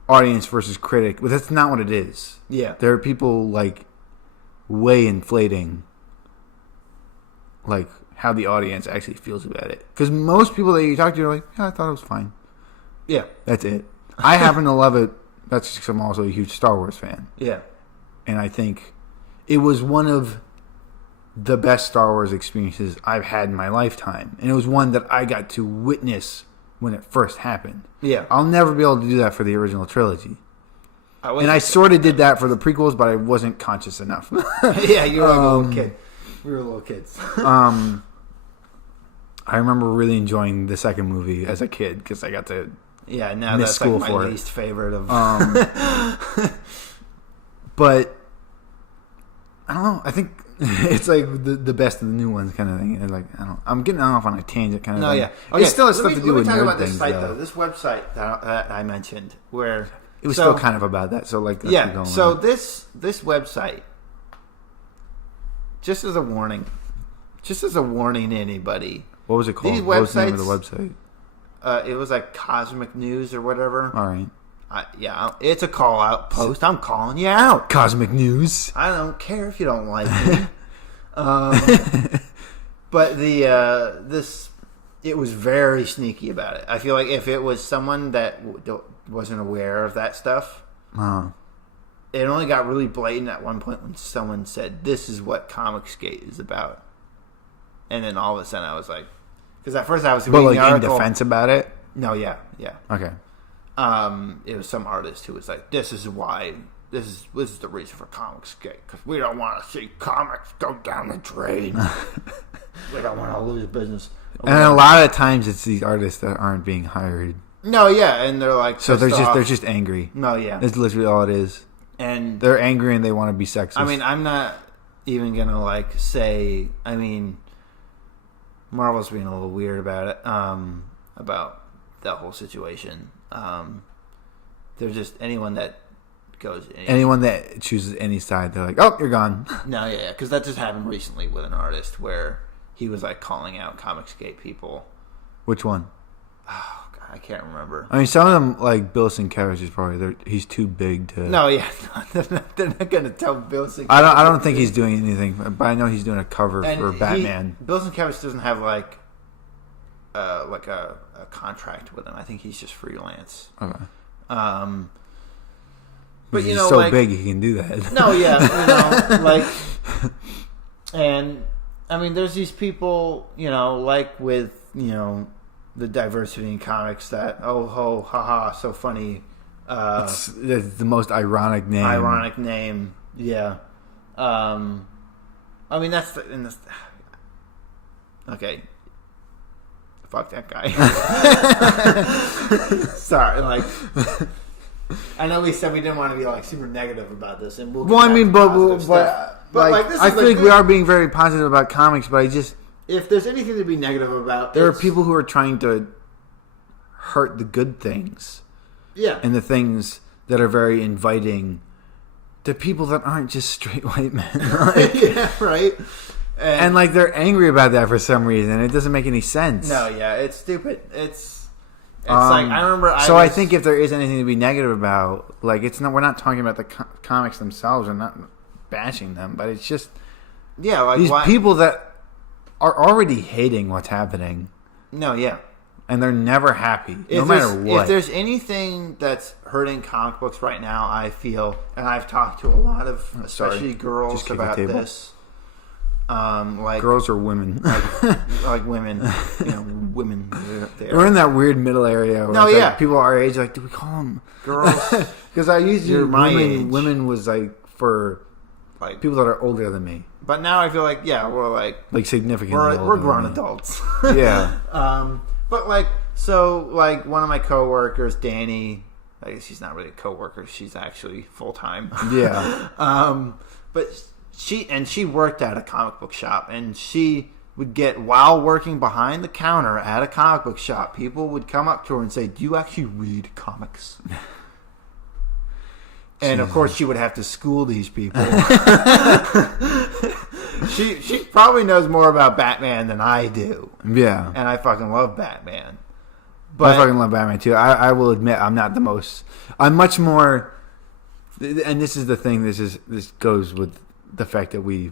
audience versus critic, but that's not what it is. Yeah. There are people like way inflating like how the audience actually feels about it, because most people that you talk to are like, yeah, I thought it was fine. Yeah. That's it. I happen to love it. That's just 'cause I'm also a huge Star Wars fan. Yeah. And I think it was one of the best Star Wars experiences I've had in my lifetime. And it was one that I got to witness when it first happened. Yeah. I'll never be able to do that for the original trilogy. wasn't- And I sort of did that for the prequels, but I wasn't conscious enough. yeah, you were like a little kid. We were little kids. I remember really enjoying the second movie as a kid because I got to... Yeah, now Miss that's school like for my it. least favorite of. But I don't know. I think it's like the best of the new ones kind of thing. And like, I don't. I'm getting off on a tangent kind of No, thing. yeah. It still has stuff to do with Let me talk nerd about this things. site, though. though. This website that I mentioned, where It was so- still kind of about that. So like, let's keep yeah. going So on. this website, just as a warning to anybody, What was it called? these What was the name of the websites- website? it was like Cosmic News or whatever. All right. Yeah, it's a call out post. I'm calling you out. Cosmic News. I don't care if you don't like me. But it was very sneaky about it. I feel like if it was someone that wasn't aware of that stuff, it only got really blatant at one point when someone said, "This is what Comicsgate is about," and then all of a sudden I was like, because at first I was But reading like the in article. defense about it. No, yeah. Okay. It was some artist who was like, "This is why. This is the reason for Comicsgate, because we don't want to see comics go down the drain. We don't want to lose business." And a lot of times it's these artists that aren't being hired No, yeah, and they're like So pissed off. they're just angry. No, yeah, That's literally all it is. and They're angry and they want to be sexist. I mean, I'm not even gonna like say. I mean, Marvel's being a little weird about it, about that whole situation. They're just anyone that goes. anyone that chooses any side, they're like, "Oh, you're gone." No, yeah, because that just happened recently with an artist where he was like calling out Comicsgate people. Which one? Oh God, I can't remember. I mean, some of them, like Bill Sienkiewicz, is probably he's too big to. No, yeah, they're not gonna tell Bill Sienkiewicz. I don't think he's doing anything, but I know he's doing a cover And for Batman. Bill Sienkiewicz doesn't have like a contract with him. I think he's just freelance. Okay. But he's you know, so like, big he can do that. No, yeah, you know, like, and I mean, there's these people, you know, like with the diversity in comics that haha, so funny. It's the most ironic name. Yeah. I mean, that's okay. Fuck that guy. Sorry, like. I know we said we didn't want to be like super negative about this, and Well, I mean, but like, this I is feel like we are being very positive about comics, but if there's anything to be negative about, there are people who are trying to hurt the good things, yeah, and the things that are very inviting to people that aren't just straight white men. Like, yeah, right. And like they're angry about that for some reason. It doesn't make any sense. No, yeah, it's stupid. It's like I remember. I think if there is anything to be negative about, like we're not talking about the comics themselves and not bashing them, but it's just like these people that are already hating what's happening. No, yeah, and they're never happy, no matter what. If there's anything that's hurting comic books right now, I feel, and I've talked to a lot of, especially girls about this. Like girls or women, like women, women. We're in that weird middle area. Where like people our age, like, do we call them girls? Because I used to my age. Women was like for like people that are older than me. But now I feel like we're like significantly we're grown adults. Yeah. But like one of my coworkers, Danny. I guess she's not really a coworker. She's actually full time. Yeah. But. She worked at a comic book shop, and she would get, while working behind the counter at a comic book shop, people would come up to her and say, "Do you actually read comics?" And of course, she would have to school these people. She probably knows more about Batman than I do. Yeah, and I fucking love Batman. But I fucking love Batman too. I will admit, I'm not the most. I'm much more. And this is the thing. This goes with the fact that we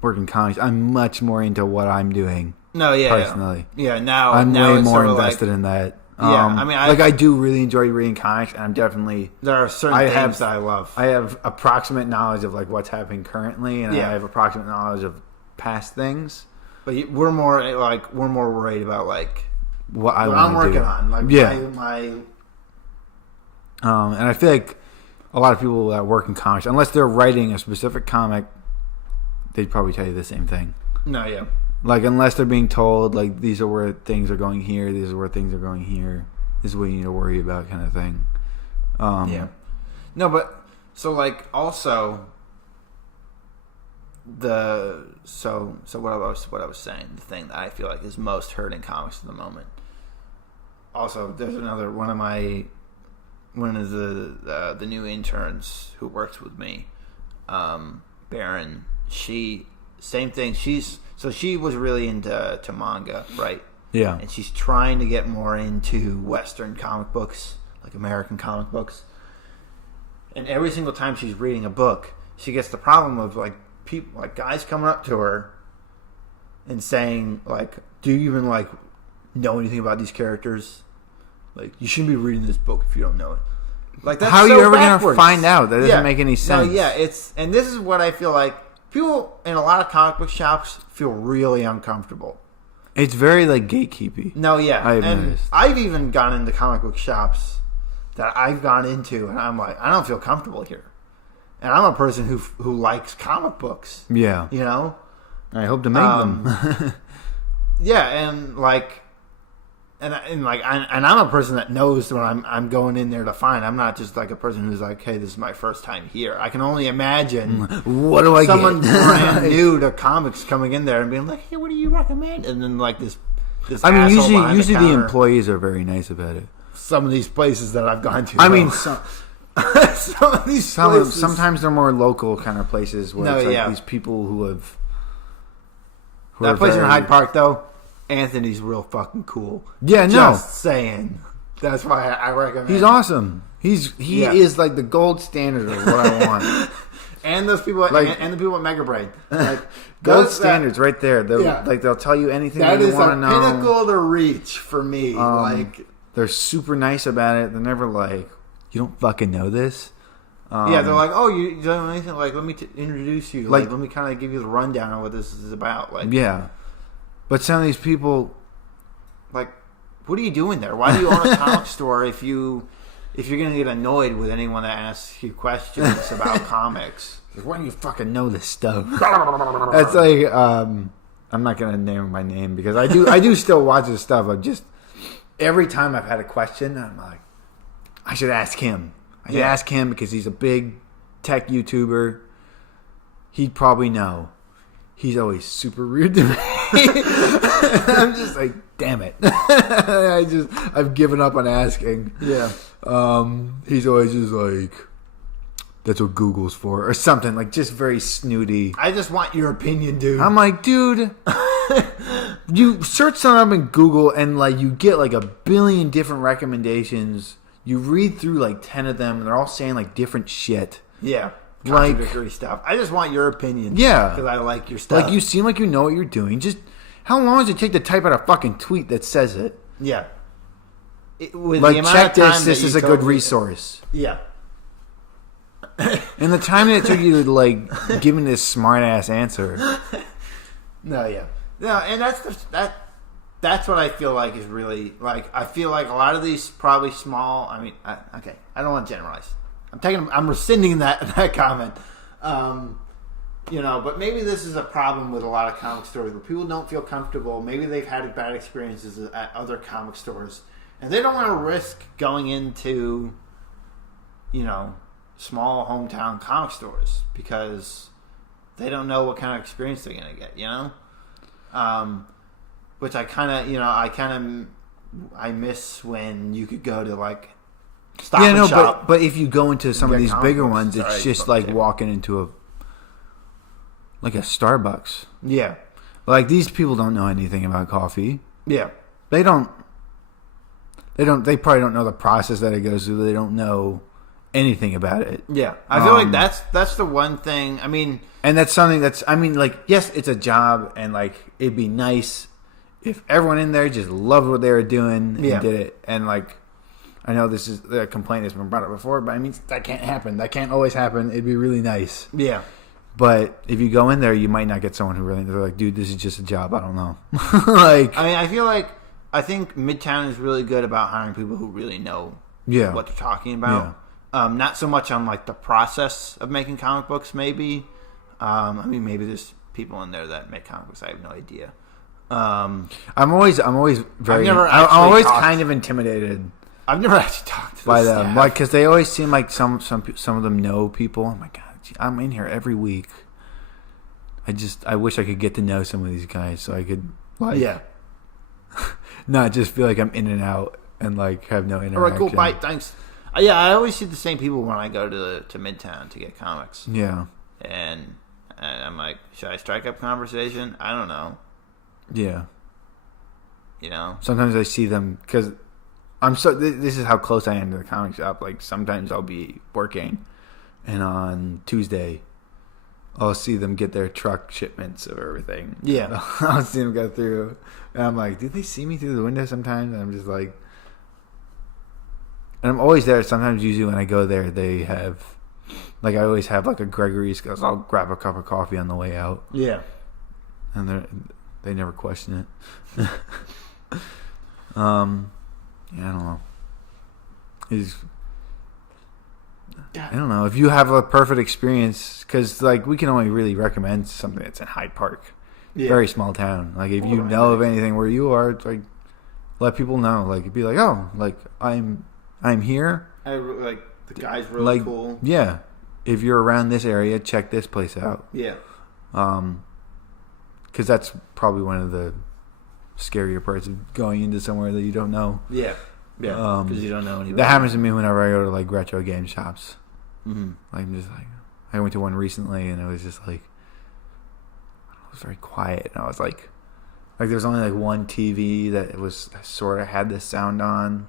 work in comics. I'm much more into what I'm doing. No, yeah, personally, yeah. Now I'm way more invested like, in that. Yeah, I mean, I do really enjoy reading comics, and I'm definitely there are certain things that I love. I have approximate knowledge of like what's happening currently, and I have approximate knowledge of past things. But we're more worried about like what I'm working on. Like my and I feel like a lot of people that work in comics, unless they're writing a specific comic, they'd probably tell you the same thing. No, yeah. Like, unless they're being told, like, these are where things are going here, these are where things are going here, this is what you need to worry about, kind of thing. Yeah. No, but, so, like, also, what I was saying, the thing that I feel like is most hurting comics at the moment. Also, there's another, one of the new interns who works with me, Baron, same thing. She was really into manga, right? Yeah. And she's trying to get more into Western comic books, like American comic books. And every single time she's reading a book, she gets the problem of like people, like guys coming up to her and saying like, "Do you even like know anything about these characters? Like, you shouldn't be reading this book if you don't know it." Like, that's how are so you ever backwards. going to find out? That doesn't make any sense. No, yeah, and this is what I feel like people in a lot of comic book shops feel really uncomfortable. It's very like gatekeepy. No, yeah, I've noticed. I've even gone into comic book shops that I've gone into, and I'm like, I don't feel comfortable here. And I'm a person who likes comic books. Yeah, you know. I hope to make them. Yeah, and like, And I'm a person that knows what I'm going in there to find. I'm not just like a person who's like, hey, this is my first time here. I can only imagine what do I someone get? brand new to comics coming in there and being like, hey, what do you recommend? And then like this I mean, asshole usually the counter. employees are very nice about it. Some of these places that I've gone to. I mean, some of these places. sometimes they're more local kind of places where it's like these people who have. That place in Hyde Park, though, Anthony's real fucking cool. Yeah, no. Just saying. That's why I recommend. He's awesome. He is like the gold standard of what I want. And those people, like, and the people at MegaBrain, like gold standards right there. They'll tell you anything that you want to know. That is a pinnacle to reach for me. They're super nice about it. They're never like, you don't fucking know this. They're like, oh, you don't know anything. Like, let me introduce you. Like, let me kind of give you the rundown of what this is about. Like, yeah. But some of these people, like, what are you doing there? Why do you own a comic store if you're going to get annoyed with anyone that asks you questions about comics? Why do you fucking know this stuff? It's like, I'm not going to name my name because I do still watch this stuff. I'm just, every time I've had a question, I'm like, I should ask him. I should ask him because he's a big tech YouTuber. He'd probably know. He's always super rude to me. I'm just like, damn it. I've given up on asking. Yeah. He's always just like, that's what Google's for, or something, like just very snooty. I just want your opinion, dude. I'm like, dude, you search something up in Google and like you get like a billion different recommendations. You read through like 10 of them and they're all saying like different shit. Yeah. Like Contradictory stuff. I just want your opinion. Yeah. Because I like your stuff. Like you seem like you know what you're doing. Just how long does it take to type out a fucking tweet that says it? Yeah. Like, check this. This is a good resource. Yeah. And the time that it took you to like give me this smart ass answer. No, and that's what I feel like is really like. I feel like a lot of these probably small. I mean, okay, I don't want to generalize. I'm rescinding that comment. But maybe this is a problem with a lot of comic stores where people don't feel comfortable. Maybe they've had bad experiences at other comic stores, and they don't want to risk going into, small hometown comic stores because they don't know what kind of experience they're going to get. Which I miss when you could go to like Stop and Shop. But if you go into some of these bigger ones, it's just like walking into a Starbucks. Yeah. Like these people don't know anything about coffee. Yeah. They probably don't know the process that it goes through. They don't know anything about it. Yeah. I feel like that's the one thing. I mean, and that's something yes, it's a job, and like it'd be nice if everyone in there just loved what they were doing and did it. And like, I know this is a complaint that's been brought up before, but I mean, that can't happen. That can't always happen. It'd be really nice. Yeah. But if you go in there, you might not get someone who really, they're like, dude, this is just a job. I don't know. Like, I think Midtown is really good about hiring people who really know what they're talking about. Yeah. Not so much on like the process of making comic books, maybe. Maybe there's people in there that make comic books. I have no idea. I'm always kind of intimidated. I've never actually talked to by them, like, because they always seem like some of them know people. Oh my god, I'm in here every week. I wish I could get to know some of these guys so I could not just feel like I'm in and out and like have no interaction. All right, cool, bye, thanks. I always see the same people when I go to Midtown to get comics. Yeah, and I'm like, should I strike up conversation? I don't know. Yeah, sometimes I see them because this is how close I am to the comic shop. Like sometimes I'll be working, and on Tuesday, I'll see them get their truck shipments of everything. Yeah, I'll see them go through, and I'm like, do they see me through the window sometimes? And I'm just like, and I'm always there. Sometimes, usually when I go there, they have, like, I always have like a Gregorys, because I'll grab a cup of coffee on the way out. Yeah, and they never question it. Yeah, I don't know. I don't know if you have a perfect experience, because like we can only really recommend something that's in Hyde Park, very small town. Like if you know of anything where you are, it's like let people know. Like, be like, oh, like I'm here. Like the guy's really cool. Yeah, if you're around this area, check this place out. Yeah. Because that's probably one of the scarier parts of going into somewhere that you don't know. Yeah. Yeah. Because you don't know anybody. That happens to me whenever I go to like retro game shops. Mm-hmm. Like, I'm just like, I went to one recently and it was just like, it was very quiet, and I was like there was only like one TV that was sort of had this sound on.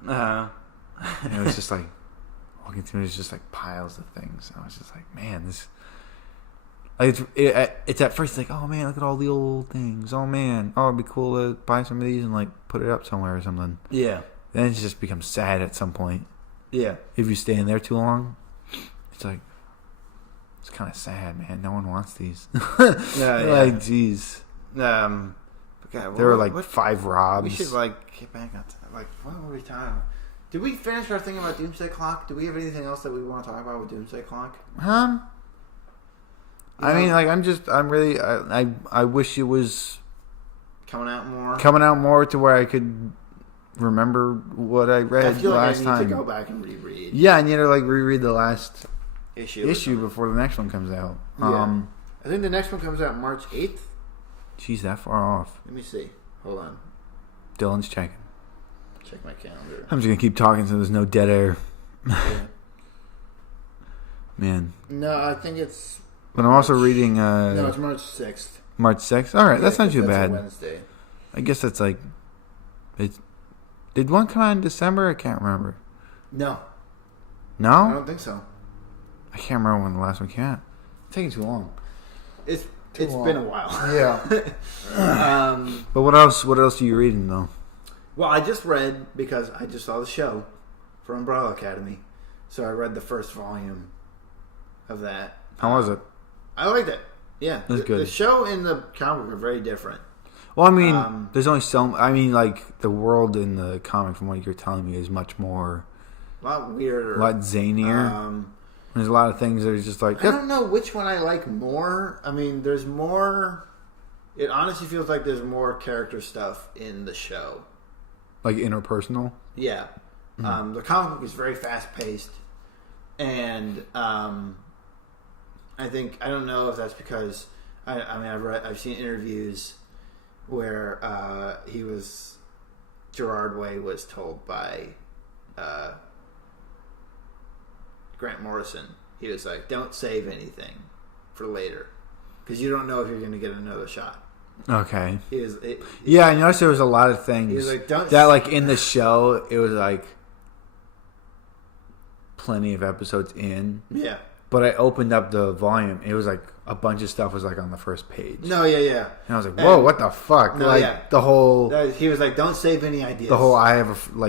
And it was just like walking through, it was just like piles of things. And I was just like, man, this. Like it's at first like, oh man, look at all the old things. Oh man, oh it'd be cool to buy some of these and like put it up somewhere or something. Yeah. Then it just becomes sad at some point. Yeah. If you stay in there too long, it's like, it's kind of sad, man. No one wants these. Yeah. Like, jeez. God, there were like 5 Robs. We should like get back on. Like, what were we talking about? Did we finish our thing about Doomsday Clock? Do we have anything else that we want to talk about with Doomsday Clock? I mean, like, I'm really, I wish it was coming out more to where I could remember what I read last time. I feel like I need to go back and reread. Yeah, I need to like reread the last issue before the next one comes out. Yeah. I think the next one comes out March 8th. Jeez, that far off. Let me see. Hold on. Dylan's checking. Check my calendar. I'm just gonna keep talking so there's no dead air. Yeah. Man. No, I think it's. But I'm also reading. No, it's March 6th. March 6th. All right, that's not too bad. A Wednesday. I guess that's like. Did one come out in December? I can't remember. No. No? I don't think so. I can't remember when the last one came out. It's taking too long. It's been a while. Yeah. But what else? What else are you reading though? Well, I just read because I just saw the show for Umbrella Academy, so I read the first volume of that. How was it? I liked it. Yeah, it was good. The show and the comic book are very different. Well, I mean, there's only so. I mean, like the world in the comic, from what you're telling me, is much more. A lot weirder. A lot zanier. There's a lot of things that are just like. I don't know which one I like more. I mean, there's more. It honestly feels like there's more character stuff in the show. Like interpersonal? Yeah. Mm-hmm. The comic book is very fast paced. And I think, I don't know if that's because, I've seen interviews where Gerard Way was told by Grant Morrison, he was like, don't save anything for later because you don't know if you're going to get another shot. Okay. I noticed there was a lot of things. He was like, that like in the show, it was like plenty of episodes in. Yeah. But I opened up the volume. It was like a bunch of stuff was like on the first page. No, yeah. And I was like, whoa, what the fuck? No, like yeah. The whole. He was like, don't save any ideas. The whole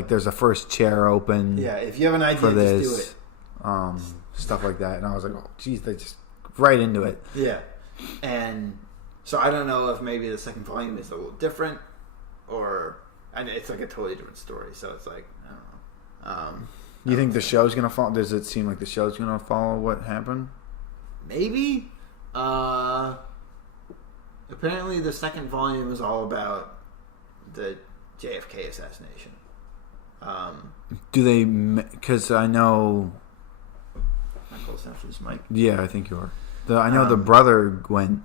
there's a first chair open. Yeah, if you have an idea, just do it. Stuff like that. And I was like, oh, geez, they just right into it. Yeah. And so I don't know if maybe the second volume is a little different or it's like a totally different story. So it's like, I don't know. You think the show's going to follow? Does it seem like the show's going to follow what happened? Maybe. Apparently the second volume is all about the JFK assassination. Do they... Because I know... Not close enough to this mic. Yeah, I think you are. I know the brother went...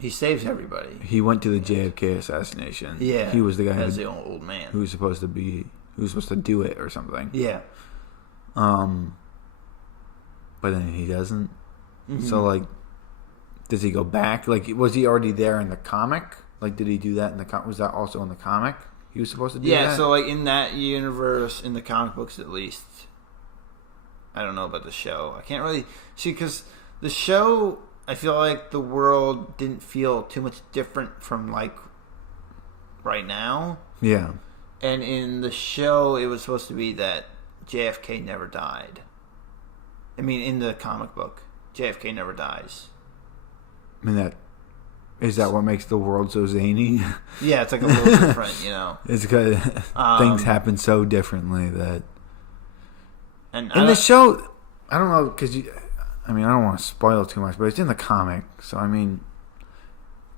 He saves everybody. He went to the JFK assassination. Yeah. He was the guy as the old man. Who was supposed to be... Who was supposed to do it or something. Yeah. But then he doesn't. Mm-hmm. So, like, does he go back? Like, was he already there in the comic? Like, did he do that in the comic? Was that also in the comic? He was supposed to do that? Yeah, so, like, in that universe, in the comic books at least, I don't know about the show. I can't really... See, because the show, I feel like the world didn't feel too much different from, like, right now. Yeah. And in the show, it was supposed to be that JFK never died. I mean, in the comic book, JFK never dies. I mean, is that what makes the world so zany? Yeah, it's like a little different, you know. It's because things happen so differently that... And in the show, I don't know, because I don't want to spoil too much, but it's in the comic, so I mean...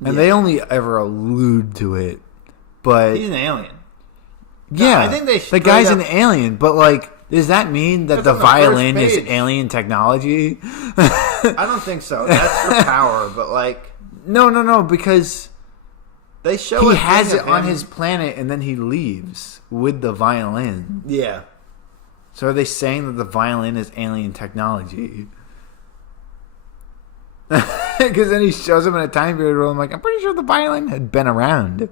And they only ever allude to it, but... He's an alien. Yeah, I think they the guy's an alien, but like, does that mean that the violin is alien technology? I don't think so. That's for power, but like, no, because they show he has it on his planet and then he leaves with the violin. Yeah. So are they saying that the violin is alien technology? Because then he shows up in a time period where I'm like, I'm pretty sure the violin had been around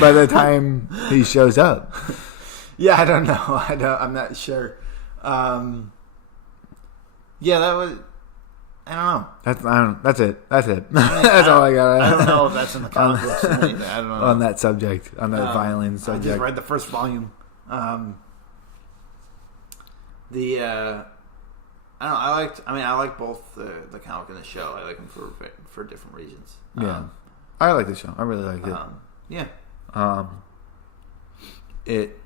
by the time he shows up. Yeah, I don't know. I'm not sure. Yeah, that was. I don't know. That's it. That's all I got. I don't know if that's in the comic books or anything. I don't know. On that subject, on that violin subject. I just read the first volume. I don't know. I like both the comic and the show. I like them for different reasons. Yeah, I like the show. I really liked it. Yeah. It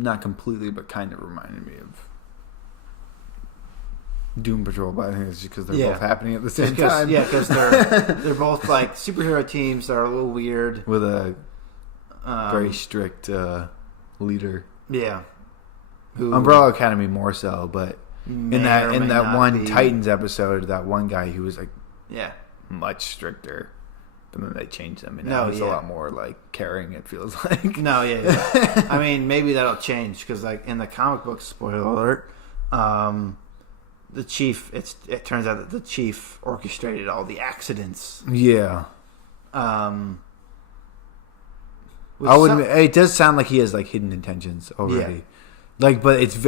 not completely, but kind of reminded me of Doom Patrol. But I think it's just because they're both happening at the same time. Yeah, because they're both like superhero teams that are a little weird with a very strict leader. Yeah. Umbrella Academy more so, but in that one be. Titans episode, that one guy who was like much stricter, but then they changed him, and now he's a lot more like caring. It feels like I mean, maybe that'll change because like in the comic book, spoiler alert, the chief. It turns out that the chief orchestrated all the accidents. Yeah. It does sound like he has like hidden intentions already. Yeah. Like, but it's not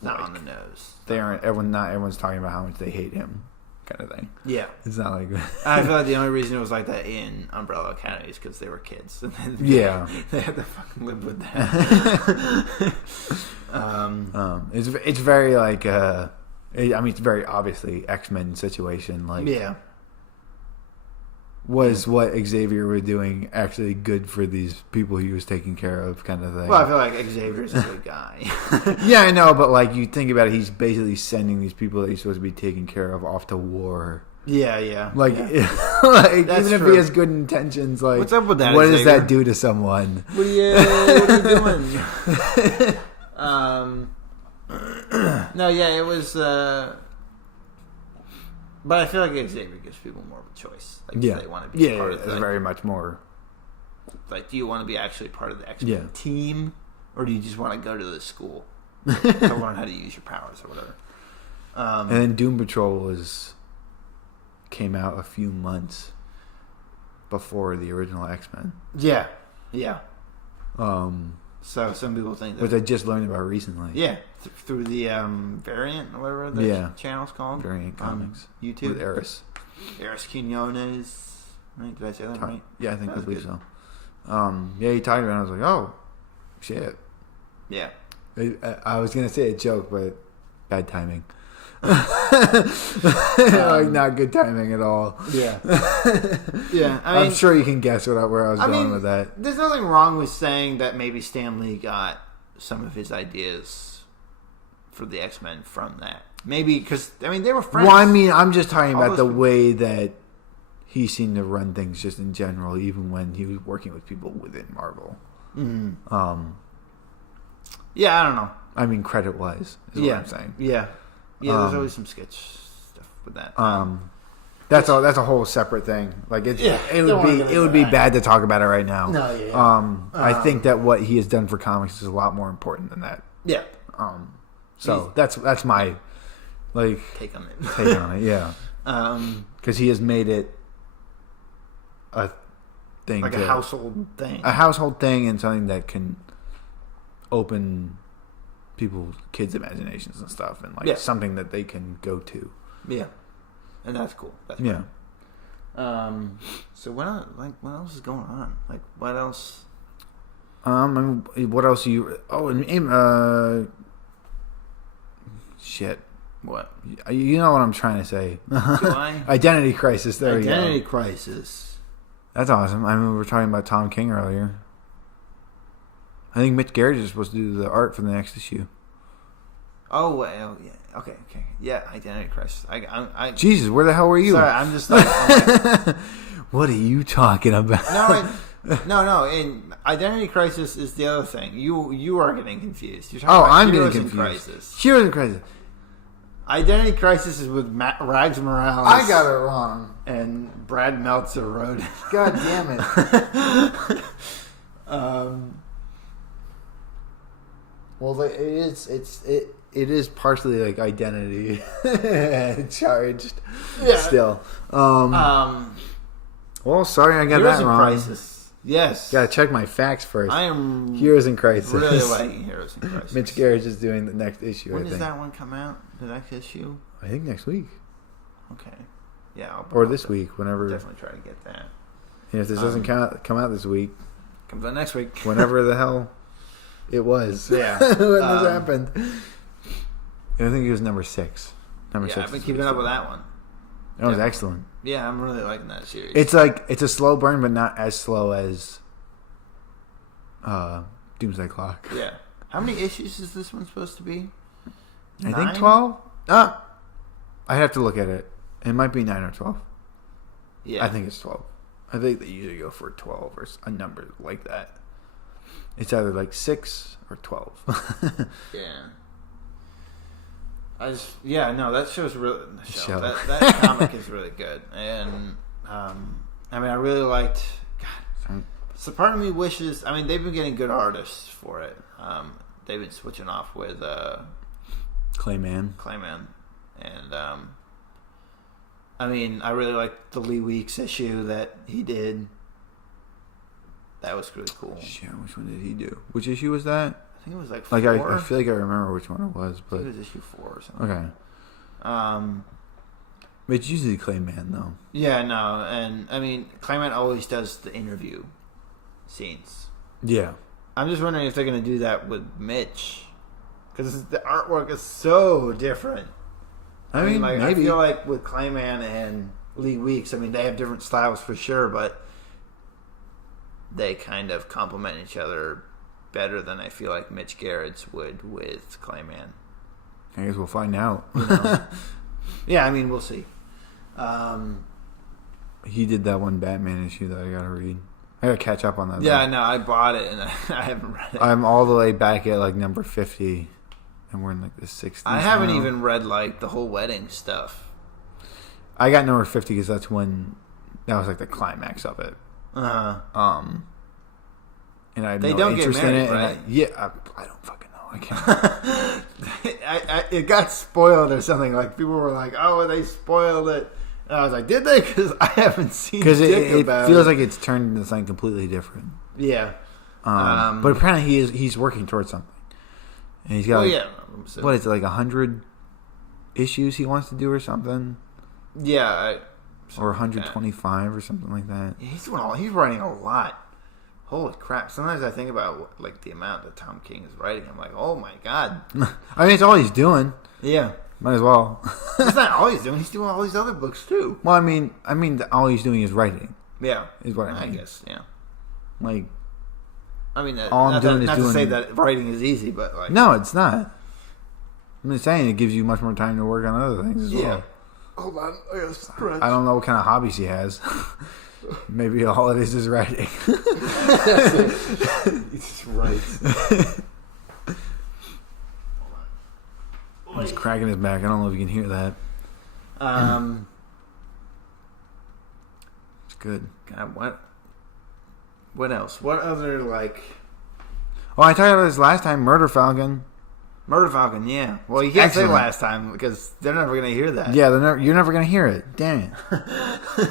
like, on the nose. Not everyone's talking about how much they hate him, kind of thing. Yeah, it's not like. I feel like the only reason it was like that in Umbrella Academy is because they were kids, and then they had to fucking live with that. It's very like it's very obviously X-Men situation. Like, was what Xavier was doing actually good for these people he was taking care of, kind of thing? Well, I feel like Xavier's a good guy. Yeah, I know, but like you think about it, he's basically sending these people that he's supposed to be taking care of off to war. Yeah. Like, like even if he has good intentions, like, what's up with that? What does that do to someone? What are you doing? No, yeah, it was. But I feel like Xavier gives people more of a choice. Like, do they want to be part of it's very much more. Like, do you want to be actually part of the X-Men team, or do you just want to go to the school to learn how to use your powers or whatever? And then Doom Patrol came out a few months before the original X-Men. Yeah. So some people think that, which I just learned about recently. Yeah, through the Variant or whatever the channel's called. Variant Comics. YouTube. With Eris Quinones. Right? Did I say that right? Yeah, I think I believe so. He talked about it and I was like, oh, shit. Yeah. I was going to say a joke, but bad timing. Like, not good timing at all. Yeah. Yeah. I'm sure you can guess where I was going with that. There's nothing wrong with saying that maybe Stan Lee got some of his ideas for the X-Men from that. Maybe because, they were friends. Well, I'm just talking about the way that he seemed to run things just in general, even when he was working with people within Marvel. Mm-hmm. Yeah, I don't know. Credit-wise is what I'm saying. Yeah. Yeah, there's always some sketch stuff with that. That's a whole separate thing. Like it would be bad to talk about it right now. No, yeah. I think that what he has done for comics is a lot more important than that. Yeah. So that's my take on it. Yeah. Because he has made it a thing, like a household thing, and something that can open kids' imaginations and stuff, and something that they can go to. Yeah, and that's cool. Yeah. So what else is going on? Like, what else? What else you? Shit. What? You know what I'm trying to say? Do I? Identity Crisis. There you go. Identity Crisis. That's awesome. We were talking about Tom King earlier. I think Mitch Gerads is supposed to do the art for the next issue. Oh, well, yeah. Okay. Yeah, Identity Crisis. I Jesus, where the hell were you? Sorry, I'm just like... What are you talking about? No. And Identity Crisis is the other thing. You are getting confused. You're Oh, talking about I'm getting Heroes in confused. Crisis. Heroes in Crisis. Identity Crisis is with Rags Morales. I got it wrong. And Brad Meltzer wrote it. God damn it. Well, it is partially like identity charged. Yeah. Still. Well, sorry, I got Heroes that in wrong. Crisis. Yes. Gotta check my facts first. I am Heroes in Crisis. really liking Heroes in Crisis. Mitch Garrett is doing the next issue. When I does think. that one come out? The next issue? I think next week Okay. Yeah. or this week, whenever. Definitely try to get that. And if this doesn't come out this week, Comes out next week. whenever the hell it was. Yeah. when this happened. I think it was number 6. Number 6. I've been keeping up with that one. That was excellent. Yeah, I'm really liking that series. It's a slow burn, but not as slow as Doomsday Clock. Yeah. How many issues is this one supposed to be? I think 9? 12. I have to look at it. It might be 9 or 12. Yeah. I think it's 12. I think they usually go for 12 or a number like that. It's either like 6 or 12. Yeah. That show's really... Show. That comic is really good. And, I really liked... God. So part of me wishes... they've been getting good artists for it. They've been switching off with Clayman. And, I really liked the Lee Weeks issue that he did. That was really cool. Yeah, which one did he do? Which issue was that? I think it was like 4. I feel like I remember which one it was, but I think it was issue 4 or something. Okay. It's usually Clayman though. Yeah, no, and Clayman always does the interview scenes. Yeah. I'm just wondering if they're going to do that with Mitch, because the artwork is so different. Maybe. I feel like with Clayman and Lee Weeks, they have different styles for sure, but they kind of complement each other better than I feel like Mitch Garrett's would with Clayman. I guess we'll find out. Yeah, we'll see. He did that one Batman issue that I gotta read. I gotta catch up on that. Yeah, no, I bought it and I haven't read it. I'm all the way back at like number 50, and we're in like the 60s. I haven't now. even read like the whole wedding stuff. I got number 50 because that was like the climax of it. And I had They no don't get interest married, in it. right? I don't fucking know. I can't. It got spoiled or something. Like people were like, "Oh, they spoiled it." And I was like, "Did they?" Because I haven't seen. Because it about feels like it's turned into something completely different. Yeah. But apparently he's working towards something, and he's got what is it, like 100 issues he wants to do or something? Yeah. Or 125 or something like that. Yeah, he's writing a lot. Holy crap! Sometimes I think about like the amount that Tom King is writing. I'm like, oh my god. It's all he's doing. Yeah. Might as well. That's not all he's doing. He's doing all these other books too. Well, all he's doing is writing. Yeah. Is what I mean. guess. Yeah. Like. All I'm doing is not to say that writing is easy, but like. No, it's not. I'm just saying it gives you much more time to work on other things as well. Hold on. I gotta stretch. I don't know what kind of hobbies he has. Maybe all it is writing. He just writes. He's cracking his back. I don't know if you can hear that. It's good. God, what else? What other like? Oh, I talked about this last time. Murder Falcon. Murder Falcon, yeah. Well, you can't Excellent. say last time because they're never going to hear that. Yeah, you're never going to hear it. Damn it.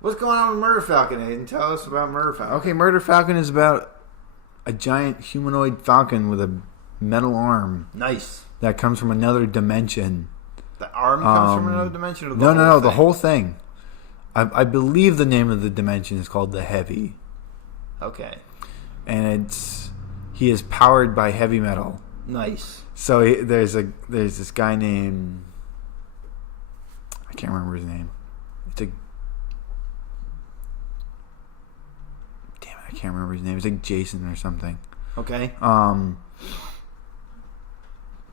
What's going on with Murder Falcon, Aiden? Tell us about Murder Falcon. Okay, Murder Falcon is about a giant humanoid falcon with a metal arm. Nice. That comes from another dimension. The arm comes from another dimension? Or No, the whole thing. I believe the name of the dimension is called the Heavy. Okay. And he is powered by heavy metal. Nice. So there's this guy named, I can't remember his name. I can't remember his name. It's like Jason or something. Okay.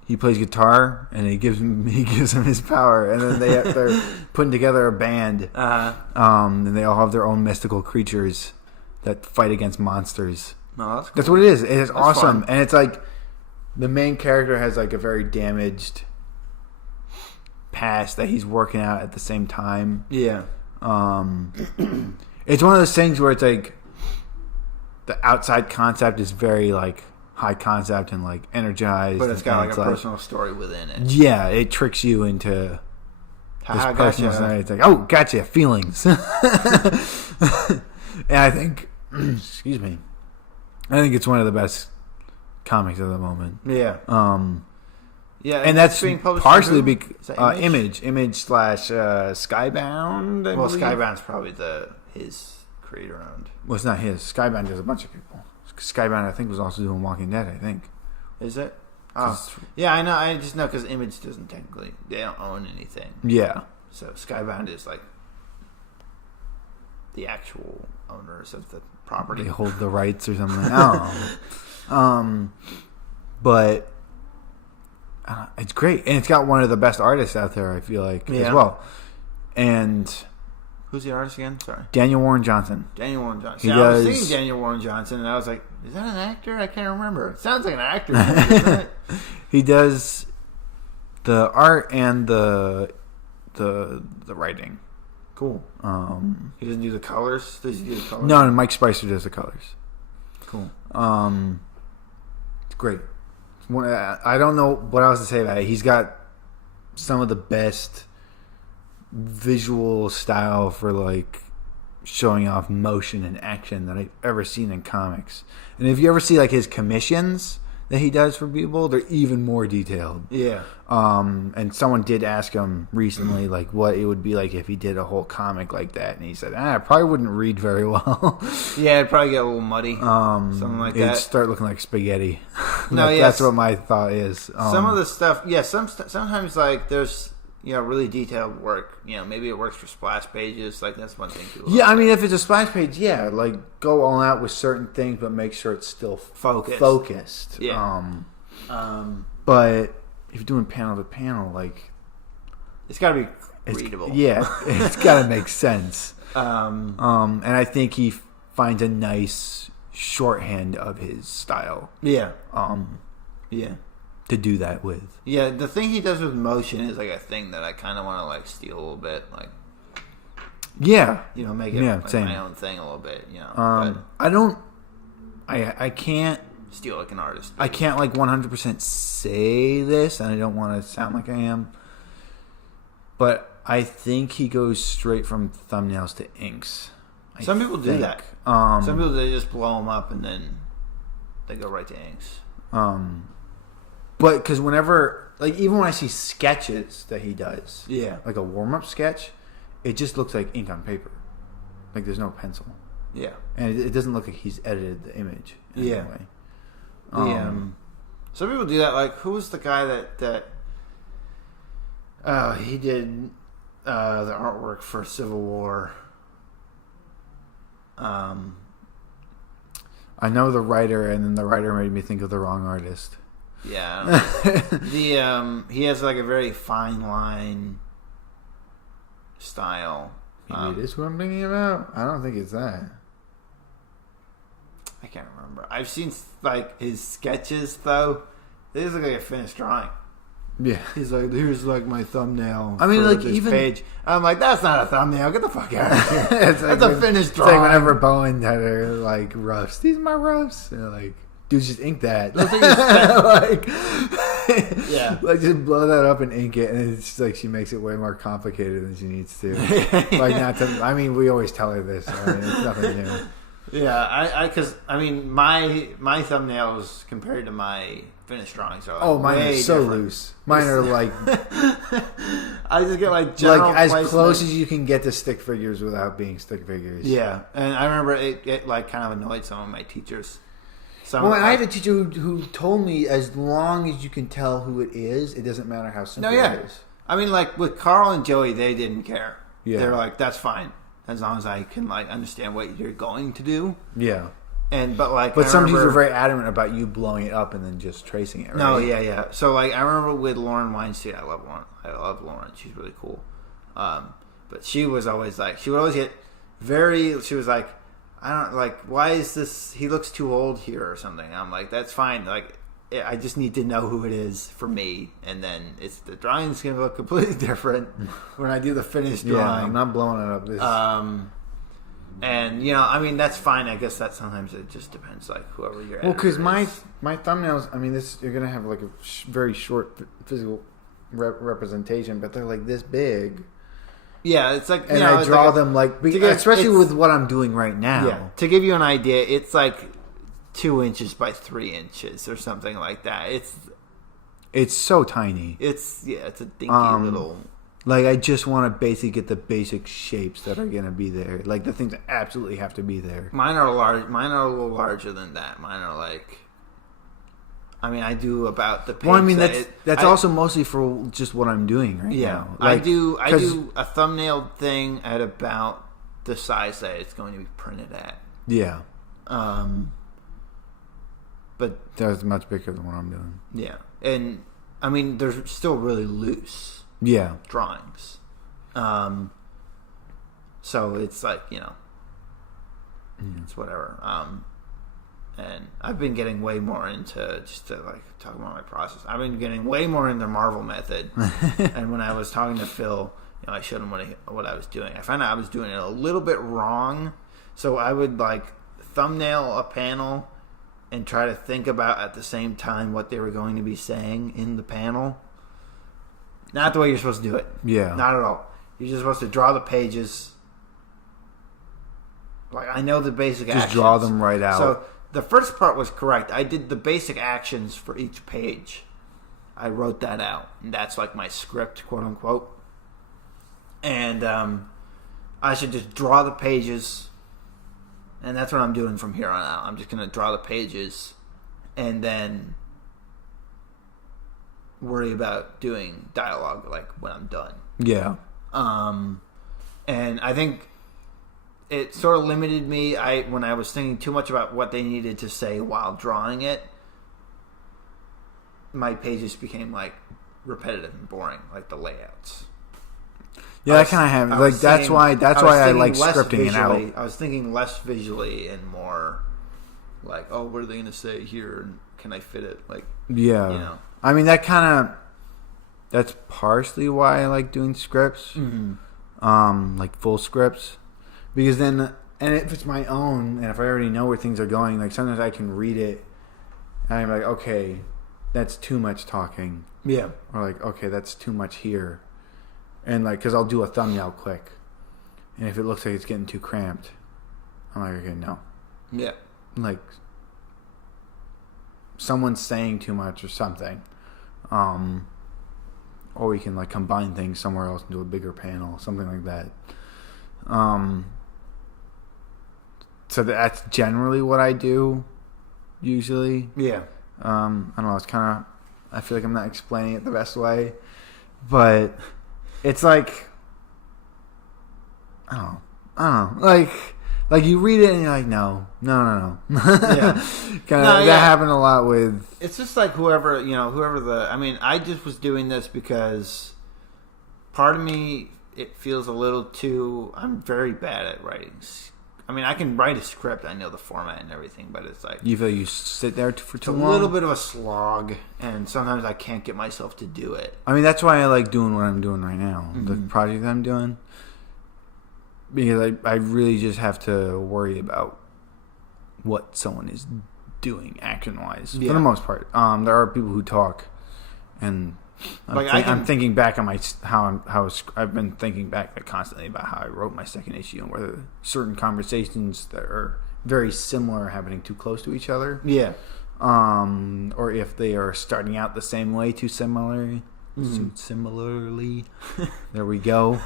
he plays guitar, and he gives him his power, and then they're putting together a band, and they all have their own mystical creatures that fight against monsters. No, that's cool. That's what it is. It is awesome, fun. and it's like the main character has like a very damaged past that he's working out at the same time. Yeah. It's one of those things where it's like the outside concept is very like high concept and like energized, But it's got like a like, personal story within it. Yeah, it tricks you into this personal side. It's like, oh, gotcha, feelings. And I think, excuse me, I think it's one of the best comics of the moment. Yeah. Yeah, and that's being published partially Image? Image / Skybound. I believe. Skybound's probably his creator owned. Well, it's not his. Skybound does a bunch of people. Skybound, I think, was also doing Walking Dead. I think. Is it? Oh, yeah, I know. I just know because Image doesn't technically. They don't own anything. Yeah. So Skybound is like the actual owners of the property. They hold the rights or something. I don't know. But. It's great, and it's got one of the best artists out there. I feel like as well. And who's the artist again? Sorry, Daniel Warren Johnson. Daniel Warren Johnson. I was seeing Daniel Warren Johnson, and I was like, "Is that an actor? I can't remember. It sounds like an actor." Isn't it? He does the art and the writing. Cool. He doesn't do the colors. Does he do the colors? No, Mike Spicer does the colors. Cool. It's great. I don't know what else to say about it. He's got some of the best visual style for like showing off motion and action that I've ever seen in comics. And if you ever see like his commissions that he does for people, they're even more detailed. Yeah. And someone did ask him recently like what it would be like if he did a whole comic like that, and he said, it probably wouldn't read very well. Yeah, it'd probably get a little muddy. Something like that. It'd start looking like spaghetti. No, that's what my thought is. Some of the stuff, sometimes like there's really detailed work. Maybe it works for splash pages. Like that's one thing. I mean, if it's a splash page, like go all out with certain things, but make sure it's still focused. Yeah. But if you're doing panel to panel, like it's got to be readable. Yeah, it's got to make sense. And I think he finds a nice shorthand of his style. Yeah. Yeah. To do that with. Yeah, the thing he does with motion is like a thing that I kind of want to like steal a little bit, like. Yeah. Make it like my own thing a little bit. But I can't steal like an artist. I can't like 100% say this, and I don't want to sound like I am, but I think he goes straight from thumbnails to inks. Some people do that. Some people, they just blow them up and then they go right to inks. But because whenever, like, even when I see sketches that he does, like a warm-up sketch, it just looks like ink on paper. Like there's no pencil. Yeah. And it doesn't look like he's edited the image in any way. Some people do that. Like, who was the guy that he did the artwork for Civil War? I know the writer, and then the writer made me think of the wrong artist. Yeah. I don't know. He has like a very fine line style. Maybe it is what I'm thinking about. I don't think it's that. I can't remember. I've seen like his sketches though. They just look like a finished drawing. Yeah. He's like, here's like my thumbnail. I mean, like this even page. I'm like, that's not a thumbnail. Get the fuck out of here. That's a finished drawing. It's like whenever Bowen had her like roughs. These are my roughs. And like, dude, just ink that. Like, yeah. Like just blow that up and ink it, and it's just like she makes it way more complicated than she needs to. Like not to. I mean, we always tell her this. I mean, it's nothing new. Yeah, because I mean, my thumbnails compared to my finished drawings are like mine are so different. loose. Mine are like I just get like general as placement. close as you can get to stick figures without being stick figures. Yeah, and I remember it like kind of annoyed some of my teachers. I had a teacher who told me as long as you can tell who it is, it doesn't matter how simple it is. I mean, like with Carl and Joey, they didn't care. Yeah. They were like, that's fine. As long as I can like understand what you're going to do. Yeah. But some dudes are very adamant about you blowing it up and then just tracing it, right? No, yeah. So, like, I remember with Lauren Weinstein, I love Lauren. She's really cool. But she was always like, she would always get she was like, why is this, he looks too old here or something. I'm like, that's fine. Like, I just need to know who it is for me. And then the drawing's going to look completely different when I do the finished drawing. Yeah, I'm not blowing it up. And, you know, I mean, that's fine. I guess that sometimes it just depends, like, whoever you're Well, because my thumbnails, I mean, you're going to have, like, a very short physical representation, but they're, like, this big. Yeah, it's like... And I draw them, like... Especially with what I'm doing right now. Yeah. To give you an idea, it's, like, 2 inches by 3 inches or something like that. It's so tiny. It's a dinky little... Like, I just want to basically get the basic shapes that are going to be there. Like, the things that absolutely have to be there. Mine are large. Mine are a little larger than that. Mine are like... I mean, I do about the page. Well, I mean, that's also mostly for just what I'm doing right now. Like, I do a thumbnail thing at about the size that it's going to be printed at. Yeah. But... That's much bigger than what I'm doing. Yeah. And, I mean, they're still really loose. Yeah. Drawings. So it's like, you know, it's whatever. And I've been getting way more into, just to like talk about my process, I've been getting way more into Marvel method. And when I was talking to Phil, you know, I showed him what I was doing. I found out I was doing it a little bit wrong. So I would like thumbnail a panel and try to think about at the same time what they were going to be saying in the panel. Not the way you're supposed to do it. Yeah. Not at all. You're just supposed to draw the pages. Like, I know the basic actions. Just draw them right out. So, the first part was correct. I did the basic actions for each page. I wrote that out. And that's like my script, quote unquote. And I should just draw the pages. And that's what I'm doing from here on out. I'm just going to draw the pages. And then... worry about doing dialogue like when I'm done. Yeah. And I think it sort of limited me. When I was thinking too much about what they needed to say while drawing it, my pages became like repetitive and boring, like the layouts. Yeah, that kind of happened. Like that's why I like scripting it out. I was thinking less visually and more like, oh, what are they going to say here? And can I fit it? Like, yeah, you know. I mean, that's partially why I like doing scripts, like full scripts, because then, and if it's my own, and if I already know where things are going, like sometimes I can read it, and I'm like, okay, that's too much talking. Yeah. Or like, okay, that's too much here. And like, because I'll do a thumbnail quick, and if it looks like it's getting too cramped, I'm like, okay, no. Yeah. Like, someone's saying too much or something. Or we can like combine things somewhere else into a bigger panel, something like that. So that's generally what I do usually. Yeah. I don't know, it's kind of, I feel like I'm not explaining it the best way, but it's like, I don't know, like you read it and you're like, no. Yeah. That happened a lot with... It's just like whoever I mean, I just was doing this because part of me, it feels a little too... I'm very bad at writing. I mean, I can write a script. I know the format and everything, but it's like... You feel you sit there for too long? It's a little bit of a slog, and sometimes I can't get myself to do it. I mean, that's why I like doing what I'm doing right now. The project that I'm doing. Because I really just have to worry about what someone is doing action-wise, for the most part. There are people who talk, and I'm thinking back on I've been thinking back constantly about how I wrote my second issue and whether certain conversations that are very similar are happening too close to each other. Yeah. Or if they are starting out the same way too similarly. There we go.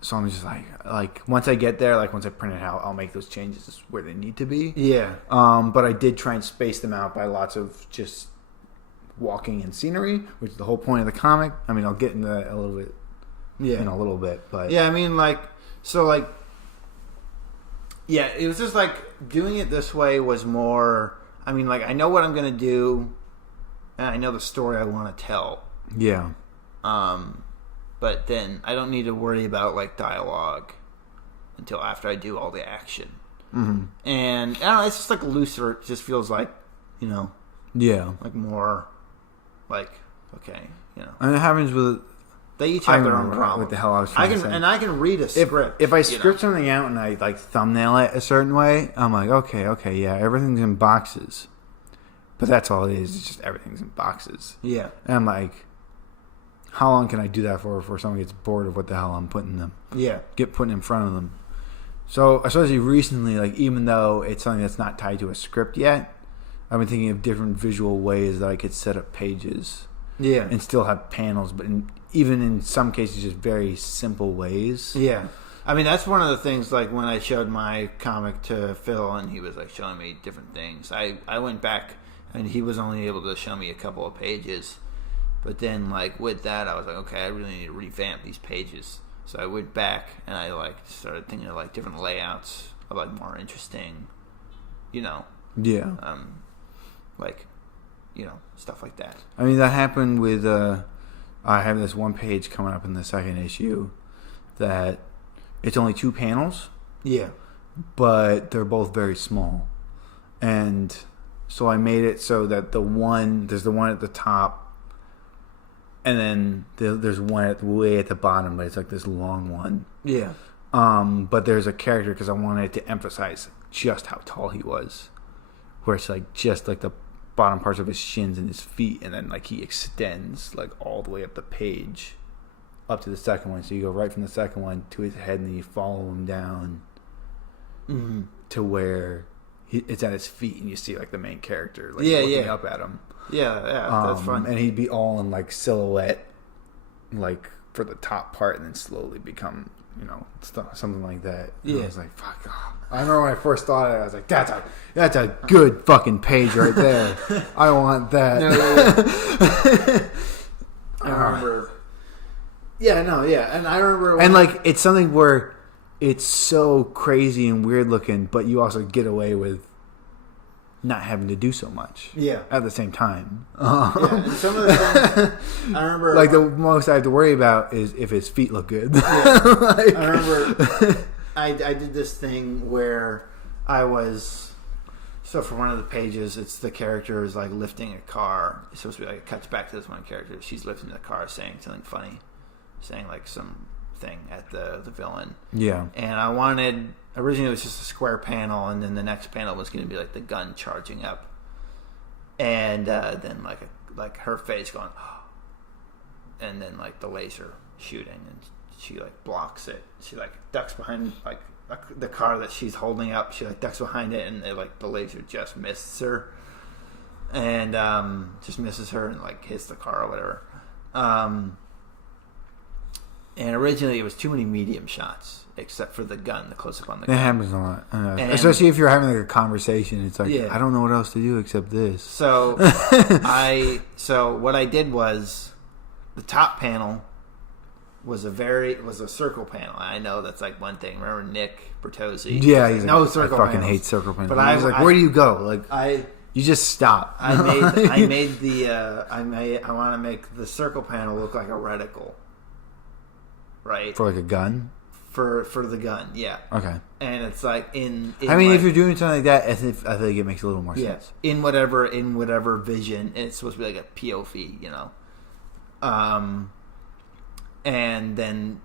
So I'm just like once I get there, like once I print it out, I'll make those changes where they need to be. Yeah. But I did try and space them out by lots of just walking and scenery, which is the whole point of the comic. I mean, I'll get into that a little bit in a little bit, but yeah, I mean, like, so like Yeah, it was just like doing it this way was more. I mean, like I know what I'm gonna do, and I know the story I want to tell. Yeah. But then I don't need to worry about like dialogue until after I do all the action. Mm-hmm. And I don't know, it's just like looser. It just feels like, Yeah. like more like okay, And it happens with. They each have their own What problems. the hell I was trying to say. And I can read a script. If I script something out and I like thumbnail it a certain way, I'm like, okay, yeah, everything's in boxes. But that's all it is. It's just everything's in boxes. Yeah. And I'm like, how long can I do that for before someone gets bored of what the hell I'm putting in front of them? So especially recently, like even though it's something that's not tied to a script yet, I've been thinking of different visual ways that I could set up pages. Yeah. And still have panels, but even in some cases, just very simple ways. Yeah. I mean, that's one of the things, like, when I showed my comic to Phil and he was, like, showing me different things. I went back and he was only able to show me a couple of pages. But then, like, with that, I was like, okay, I really need to revamp these pages. So I went back and I, like, started thinking of, like, different layouts of, like, more interesting, Yeah. like, stuff like that. I mean, that happened with, I have this one page coming up in the second issue that it's only 2 panels. Yeah. But they're both very small. And so I made it so that there's the one at the top, and then there's one way at the bottom, but it's like this long one. Yeah. But there's a character because I wanted to emphasize just how tall he was, where it's like just like the bottom parts of his shins and his feet, and then like he extends like all the way up the page up to the second one. So you go right from the second one to his head, and then you follow him down to where it's at his feet, and you see like the main character like looking up at him. Yeah, that's fun. And he'd be all in like silhouette, like for the top part, and then slowly become something like that. And I was like, fuck. Oh. I remember when I first thought of it, I was like, that's a good fucking page right there. I want that. I remember. And I remember. And like, it's something where it's so crazy and weird looking, but you also get away with not having to do so much. Yeah. At the same time. And some of the things I remember, like the most I have to worry about is if his feet look good. I remember I did this thing where I was, so for one of the pages, it's the character is like lifting a car. It's supposed to be like, it cuts back to this one character. She's lifting the car, saying something funny, saying like some thing at the villain. Yeah. And I wanted, originally it was just a square panel, and then the next panel was going to be like the gun charging up, and then like her face going, and then like the laser shooting, and she like blocks it. She like ducks behind like the car that she's holding up. She like ducks behind it, and like the laser just misses her, and just misses her and like hits the car or whatever. And originally it was too many medium shots, except for the gun, the close up on the gun. It happens a lot, especially if you're having like a conversation. It's like, I don't know what else to do except this. So so what I did was, the top panel was a circle panel. I know that's like one thing. Remember Nick Bertozzi? Yeah, he's no like, circle. I fucking panels. hate circle panels. But I was like, where do you go? Like, you just stop. I made the I want to make the circle panel look like a reticle, right? For like a gun. For the gun, yeah. Okay. And it's like in I mean, if you're doing something like that, I feel like it makes a little more sense. In whatever vision, it's supposed to be like a POV, and then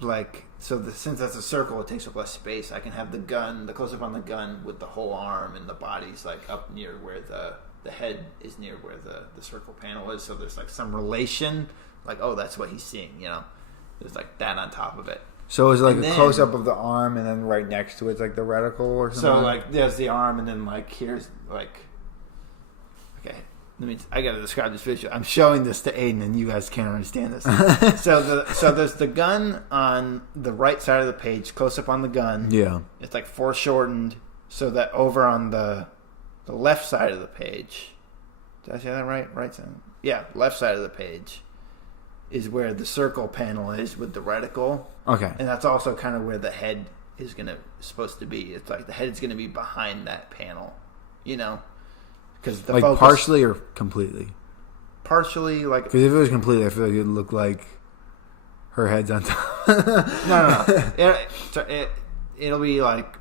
like since that's a circle, it takes up less space. I can have the gun, the close up on the gun with the whole arm, and the body's like up near where the head is near where the circle panel is. So there's like some relation, like, oh, that's what he's seeing, There's like that on top of it. So it's like a close up of the arm, and then right next to it's like the reticle or something. So like there's the arm, and then like here's like, okay, I gotta describe this visual. I'm showing this to Aiden, and you guys can't understand this. so there's the gun on the right side of the page, close up on the gun. Yeah, it's like foreshortened, so that over on the left side of the page. Did I say that right? Right side. Yeah, left side of the page is where the circle panel is with the reticle. Okay. And that's also kind of where the head is supposed to be. It's like the head's gonna be behind that panel, you know, because the like focus, partially or completely. Partially, like because if it was completely, I feel like it'd look like her head's on top. no. It'll be like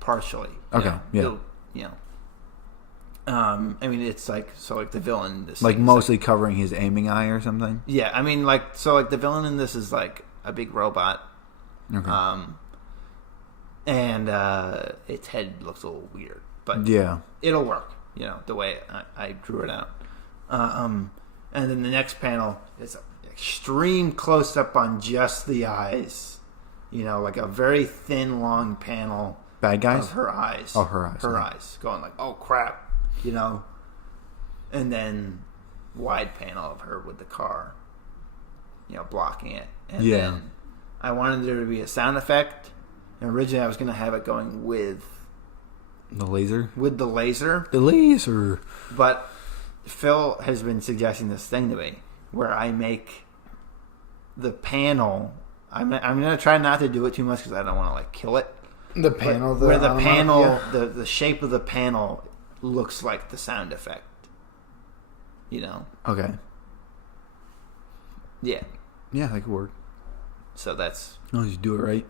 partially. Okay, yeah. You know. I mean, it's like the villain in this, like thing mostly covering his aiming eye or something. Yeah, I mean, like the villain in this is like a big robot. Okay. And its head looks a little weird, but yeah, it'll work. You know, the way I drew it out. And then the next panel is an extreme close up on just the eyes. You know, like a very thin, long panel. Bad guys? Of her eyes. Oh, her eyes. Her eyes. Going like, oh, crap. You know? And then wide panel of her with the car. You know, blocking it. And then I wanted there to be a sound effect. And originally I was going to have it going with... The laser? With the laser. The laser. But Phil has been suggesting this thing to me. Where I make the panel... I'm going to try not to do it too much because I don't want to like kill it. The panel, where the panel, the shape of the panel looks like the sound effect. You know. Okay. Yeah. Yeah, that could work. So that's. As long as you do it right.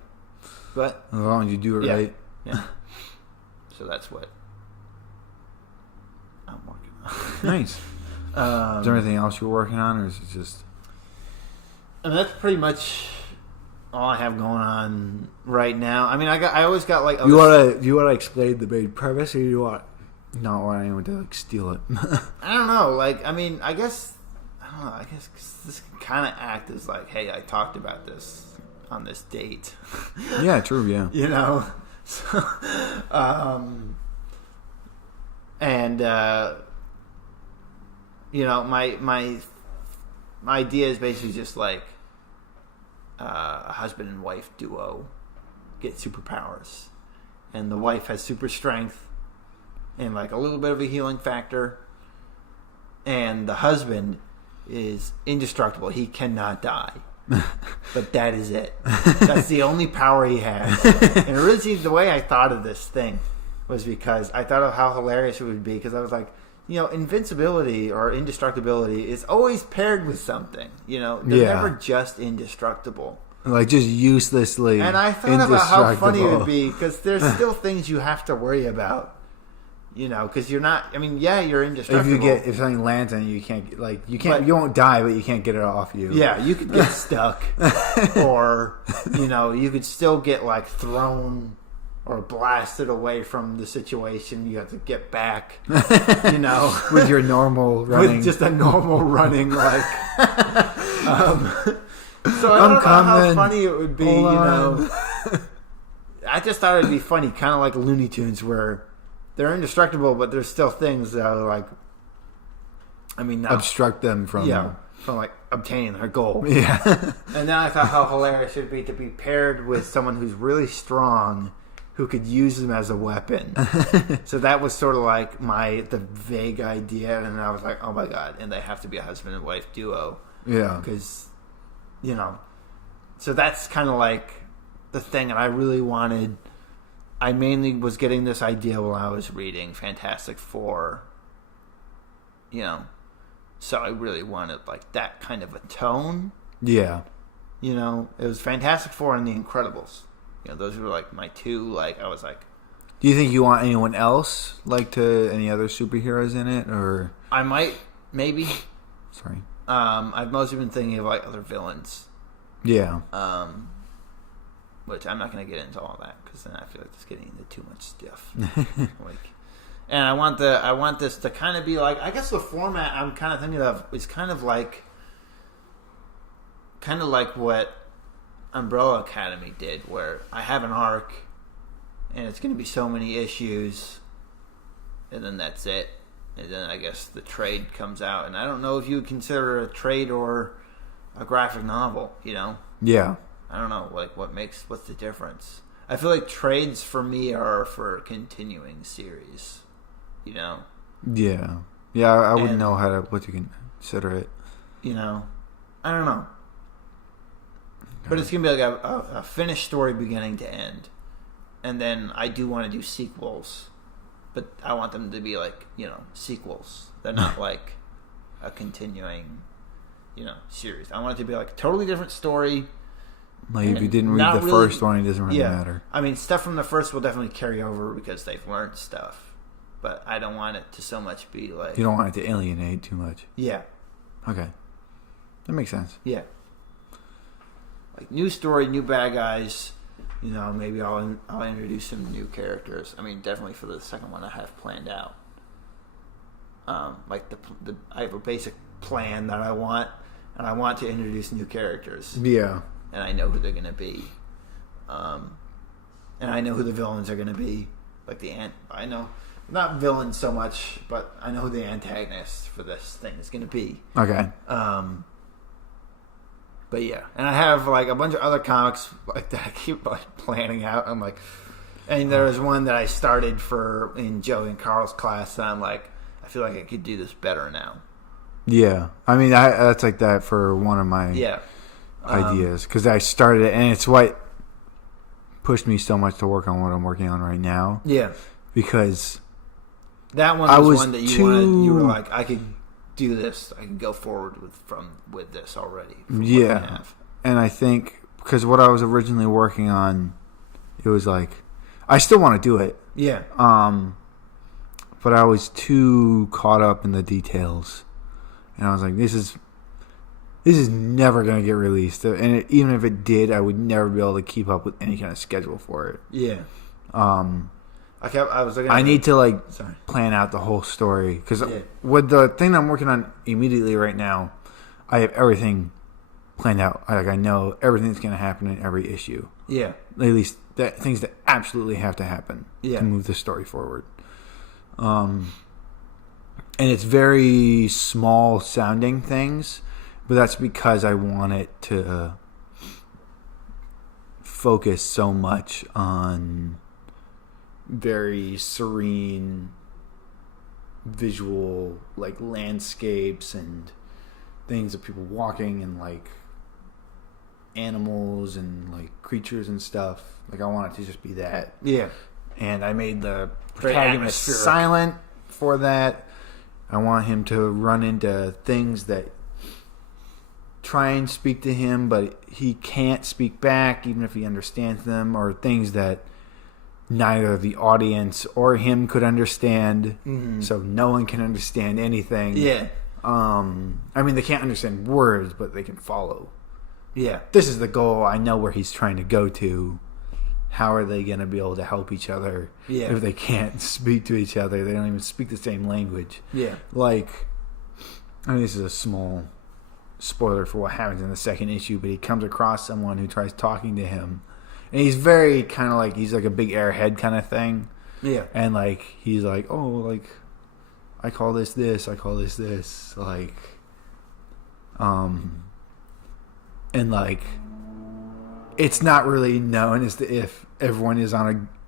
But as long as you do it right. Yeah. So that's what I'm working on. Nice. Is there anything else you're working on, or is it just? And that's pretty much all I have going on right now. I mean, I always got like. Do you want to explain the main premise, or do you not want anyone to like steal it? I don't know. Like, I mean, I guess 'cause this can kind of act as like, hey, I talked about this on this date. Yeah, true. Yeah. You know. So, and you know, my idea is basically just like. A husband and wife duo get superpowers, and the wife has super strength and like a little bit of a healing factor, and the husband is indestructible. He cannot die, but that is it. That's the only power he has. And originally, the way I thought of this thing was because I thought of how hilarious it would be, because I was like, you know, invincibility or indestructibility is always paired with something. You know, they're never just indestructible. Like just uselessly. And I thought about how funny it would be, because there's still things you have to worry about. You know, because you're not. I mean, yeah, you're indestructible. If something lands on you, you won't die, but you can't get it off you. Yeah, you could get stuck, or you know, you could still get like thrown. Or blasted away from the situation. You have to get back, you know, with your normal running, with just a normal running, like. So I don't know how funny it would be, you know. I just thought it'd be funny, kind of like Looney Tunes, where they're indestructible, but there's still things that are like, I mean, not, obstruct them from like obtaining their goal. Yeah. And then I thought how hilarious it would be to be paired with someone who's really strong, who could use them as a weapon. So that was sort of like the vague idea, and I was like, oh my god, and they have to be a husband and wife duo. Yeah. Because, you know, so that's kind of like the thing that I really wanted. I mainly was getting this idea while I was reading Fantastic Four, you know, so I really wanted like that kind of a tone. Yeah. You know, it was Fantastic Four and The Incredibles. You know, those were like my two. Like, I was like, do you think you want anyone else, like any other superheroes in it, or I might, maybe. Sorry. I've mostly been thinking of like other villains. Yeah. Which I'm not going to get into all that, because then I feel like it's getting into too much stuff. Like, and I want this to kind of be like, I guess the format I'm kind of thinking of is kind of like what Umbrella Academy did, where I have an arc and it's going to be so many issues, and then that's it, and then I guess the trade comes out, and I don't know if you would consider a trade or a graphic novel, you know? Yeah. I don't know, like what's the difference? I feel like trades for me are for continuing series, you know? Yeah. Yeah, I wouldn't know what you consider it. You know? I don't know. But it's going to be like a finished story beginning to end. And then I do want to do sequels, but I want them to be like, sequels. They're not like a continuing, series. I want it to be like a totally different story. Like if you didn't read the first one, it doesn't really matter. I mean, stuff from the first will definitely carry over because they've learned stuff. But I don't want it to so much be like... You don't want it to alienate too much. Yeah. Okay. That makes sense. Yeah. Like, new story, new bad guys. Maybe I'll introduce some new characters. I mean, definitely for the second one I have planned out. Like, I have a basic plan that I want, and I want to introduce new characters. Yeah. And I know who they're going to be. And I know who the villains are going to be. Like, I know... Not villains so much, but I know who the antagonist for this thing is going to be. Okay. But yeah, and I have like a bunch of other comics like that I keep like planning out. I'm like, and there was one that I started in Joey and Carl's class, and I'm like, I feel like I could do this better now. Yeah, I mean that's like that for one of my ideas because I started it, and it's what pushed me so much to work on what I'm working on right now. Yeah, because that one was one that you wanted. You were like, I could do this. I can go forward with this already. Yeah, and I think because what I was originally working on, it was like I still want to do it. Yeah. But I was too caught up in the details, and I was like, this is never going to get released, and even if it did, I would never be able to keep up with any kind of schedule for it. Yeah. I need to plan out the whole story because with the thing I'm working on immediately right now, I have everything planned out. I know everything that's going to happen in every issue. Yeah, at least things that absolutely have to happen to move the story forward. And it's very small sounding things, but that's because I want it to focus so much on very serene visual like landscapes and things of people walking and like animals and like creatures and stuff. Like I want it to just be that. Yeah. And I made the protagonist silent for that. I want him to run into things that try and speak to him, but he can't speak back even if he understands them, or things that neither the audience or him could understand. Mm-hmm. So no one can understand anything. Yeah. I mean, they can't understand words, but they can follow. Yeah. This is the goal. I know where he's trying to go to. How are they going to be able to help each other if they can't speak to each other? They don't even speak the same language. Yeah. Like, I mean, this is a small spoiler for what happens in the second issue, but he comes across someone who tries talking to him. And he's very kind of like, he's like a big airhead kind of thing. Yeah. And like, he's like, oh, like, I call this, I call this. Like, and like, it's not really known as to if everyone is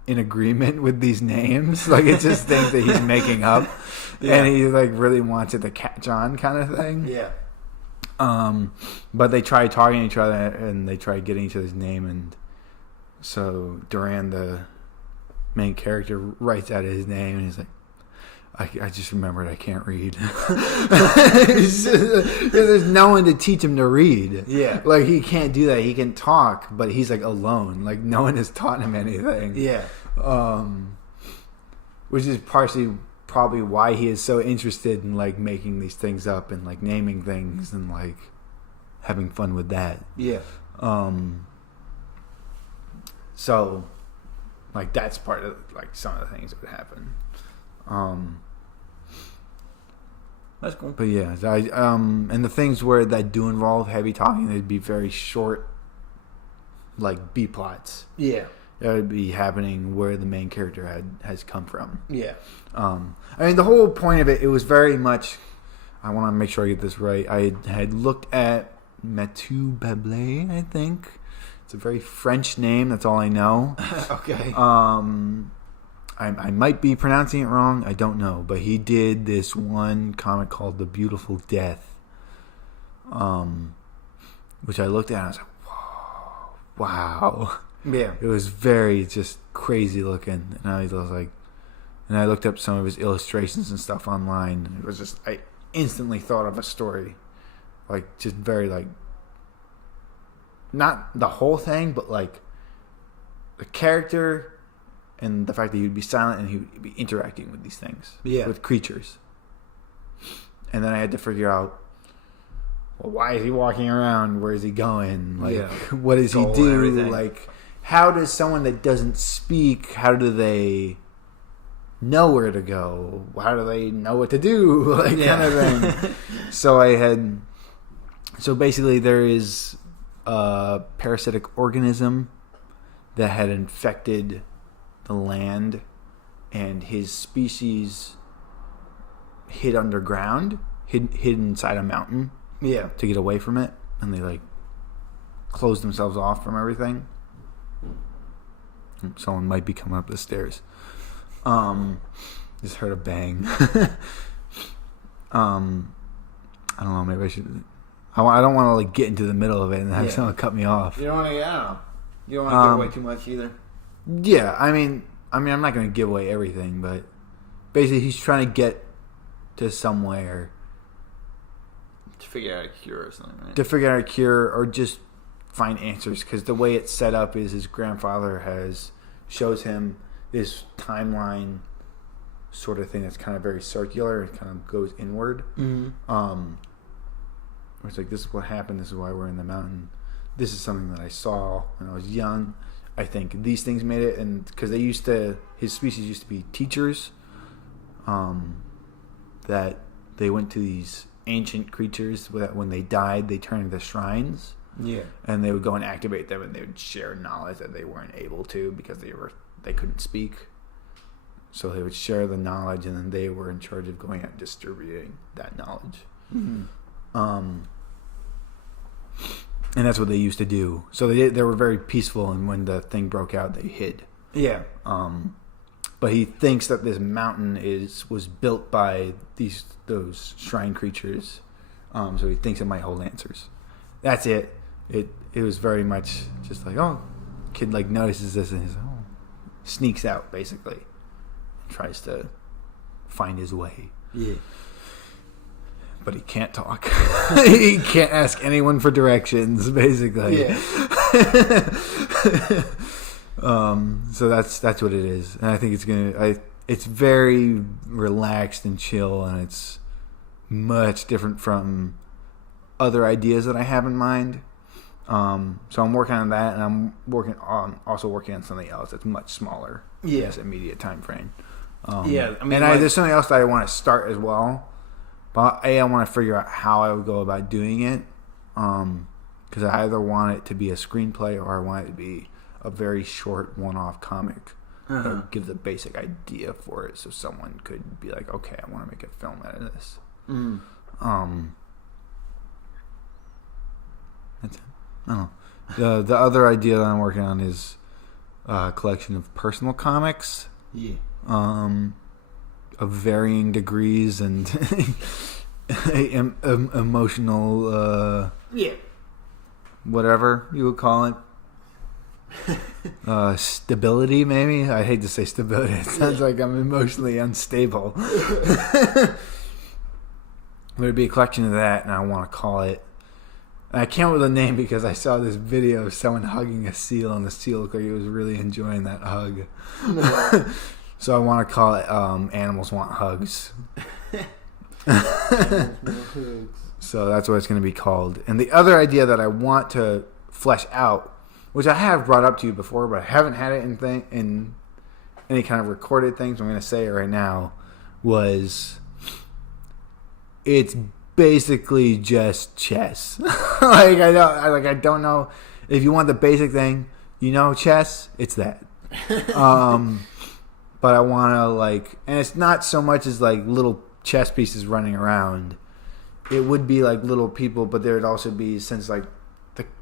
in agreement with these names. Like, it's just things that he's making up. Yeah. And he like really wants it to catch on kind of thing. Yeah. But they try talking to each other and they try getting each other's name, and so Duran, the main character, writes out his name, and he's like, I just remembered I can't read. There's no one to teach him to read. Yeah. Like, he can't do that. He can talk, but he's like alone. Like, no one has taught him anything. Yeah. Which is partially probably why he is so interested in like making these things up and like naming things and like having fun with that. Yeah. So, like, that's part of like some of the things that would happen. That's cool. But yeah, and the things where that do involve heavy talking, they'd be very short, like B plots. Yeah. That would be happening where the main character has come from. Yeah. I mean, the whole point of it was very much. I want to make sure I get this right. I had looked at Mathieu Bablé, I think. It's a very French name. That's all I know. Okay. I might be pronouncing it wrong. I don't know. But he did this one comic called The Beautiful Death, which I looked at and I was like, whoa, wow. Yeah. It was very just crazy looking, and I was like, and I looked up some of his illustrations and stuff online, and it was just, I instantly thought of a story, like just very like, not the whole thing, but like the character and the fact that he would be silent and he would be interacting with these things, with creatures. And then I had to figure out, well, why is he walking around? Where is he going? Like, what does he do? Like, how does someone that doesn't speak, how do they know where to go? How do they know what to do? Like, kind of thing. So basically there is a parasitic organism that had infected the land, and his species hid underground, hid inside a mountain, to get away from it, and they like closed themselves off from everything. Someone might be coming up the stairs. Just heard a bang. I don't know. Maybe I should. I don't want to like get into the middle of it and have someone cut me off. You don't want to. I don't know. You don't want to give away too much either. Yeah, I mean, I'm not going to give away everything, but basically, he's trying to get to somewhere to figure out a cure or something, right? To figure out a cure or just find answers, because the way it's set up is his grandfather shows him this timeline sort of thing that's kind of very circular and kind of goes inward. Mm-hmm. It's like, this is what happened, this is why we're in the mountain, this is something that I saw when I was young. I think these things made it, and because his species used to be teachers, that they went to these ancient creatures that when they died, they turned into shrines. Yeah. And they would go and activate them, and they would share knowledge that they weren't able to because they couldn't speak. So they would share the knowledge, and then they were in charge of going out and distributing that knowledge. Mm-hmm. And that's what they used to do. So they were very peaceful, and when the thing broke out, they hid. Yeah. But he thinks that this mountain was built by those shrine creatures. So he thinks it might hold answers. That's it. It was very much just like, oh, kid like notices this and he's sneaks out basically, tries to find his way. Yeah. But he can't talk. He can't ask anyone for directions, basically. Yeah. So that's what it is, and I think it's very relaxed and chill, and it's much different from other ideas that I have in mind. So I'm working on that, and I'm also working on something else that's much smaller. Yeah, this immediate time frame. I mean, there's something else that I want to start as well. But I want to figure out how I would go about doing it, because I either want it to be a screenplay or I want it to be a very short one-off comic. That give the basic idea for it, so someone could be like, "Okay, I want to make a film out of this." Mm. That's it. I don't know. The other idea that I'm working on is a collection of personal comics. Yeah. Of varying degrees and emotional, whatever you would call it. Stability, maybe. I hate to say stability. It sounds like I'm emotionally unstable. But it'd be a collection of that, and I want to call it. And I can't remember the name because I saw this video of someone hugging a seal, and the seal looked like he was really enjoying that hug. No. So I want to call it Animals Want Hugs. So that's what it's going to be called. And the other idea that I want to flesh out, which I have brought up to you before, but I haven't had it in any kind of recorded things, I'm going to say it right now, was it's basically just chess. I don't know if you want the basic thing, chess, it's that. But I want to and it's not so much as little chess pieces running around. It would be little people, but there would also be, since the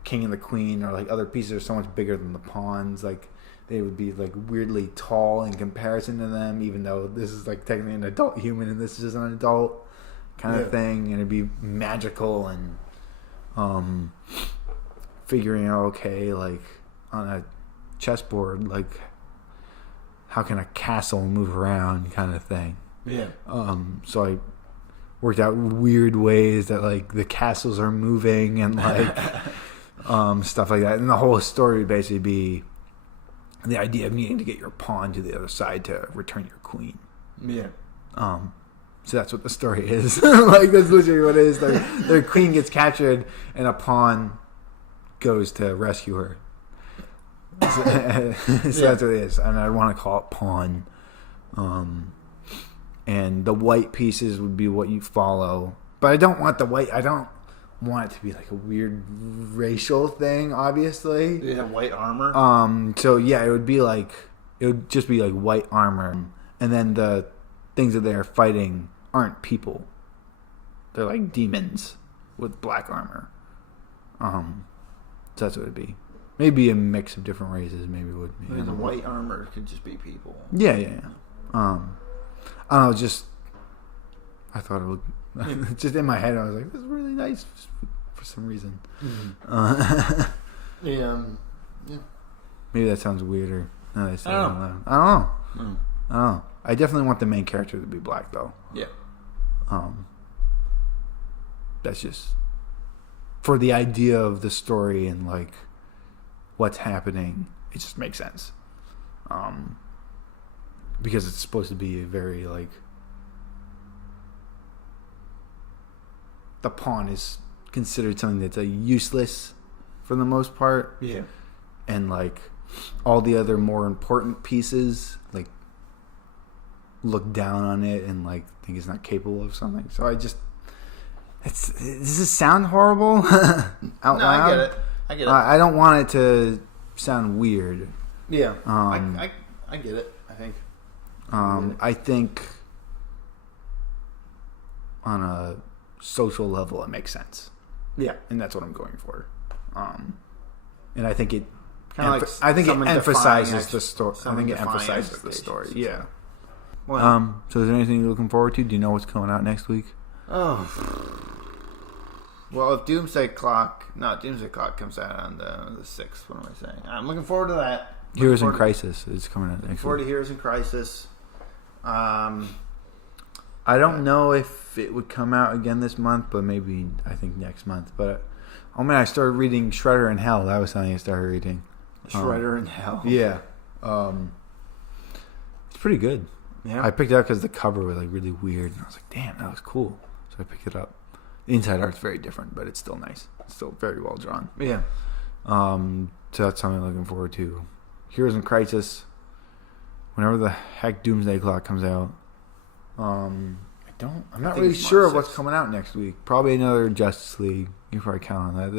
king and the queen or other pieces are so much bigger than the pawns, they would be weirdly tall in comparison to them, even though this is technically an adult human and this is an adult kind of thing, and it'd be magical and figuring out on a chessboard, like how can a castle move around kind of thing. Yeah. So I worked out weird ways that like the castles are moving and like stuff like that. And the whole story would basically be the idea of needing to get your pawn to the other side to return your queen. Yeah. So that's what the story is. Like that's literally what it is. The queen gets captured and a pawn goes to rescue her. So that's what it is. And I want to call it pawn. And the white pieces would be what you follow. But I don't want I don't want it to be like a weird racial thing, obviously. Yeah, white armor. So yeah, it would just be like white armor. And then the things that they're fighting aren't people. They're like demons with black armor. So that's what it'd be. Maybe a mix of different races. Maybe it would be. The white armor could just be people. Yeah. I don't know. Just I thought it would. Just in my head, I was like, "This is really nice," for some reason. Mm-hmm. Yeah. Maybe that sounds weirder. Now that I say it I out don't loud. I don't know. I definitely want the main character to be black, though. Yeah. That's just for the idea of the story and like what's happening. It just makes sense. Because it's supposed to be a very like the pawn is considered something that's useless for the most part. Yeah. And like all the other more important pieces like look down on it and like think it's not capable of something. So I just does this sound horrible out loud? I get it. I don't want it to sound weird. Yeah. I get it. I think. I think on a social level it makes sense. Yeah. And that's what I'm going for. And I think it I think it emphasizes the story. I think it emphasizes the story. Yeah. Well, so is there anything you're looking forward to? Do you know what's coming out next week? Oh. Well, if Doomsday Clock comes out on the 6th, what am I saying? I'm looking forward to that. Heroes in Crisis is coming out next week. 40 Heroes in Crisis. I don't know if it would come out again this month, but maybe I think next month. But I started reading Shredder in Hell. That was something I started reading. Shredder in Hell. Yeah, it's pretty good. Yeah, I picked it up because the cover was like really weird, and I was like, "Damn, that was cool." So I picked it up. The inside art's very different, but it's still nice. It's still very well drawn. Yeah. So that's something I'm looking forward to. Heroes in Crisis. Whenever the heck Doomsday Clock comes out. I'm not really sure of what's coming out next week. Probably another Justice League. You can probably count on that.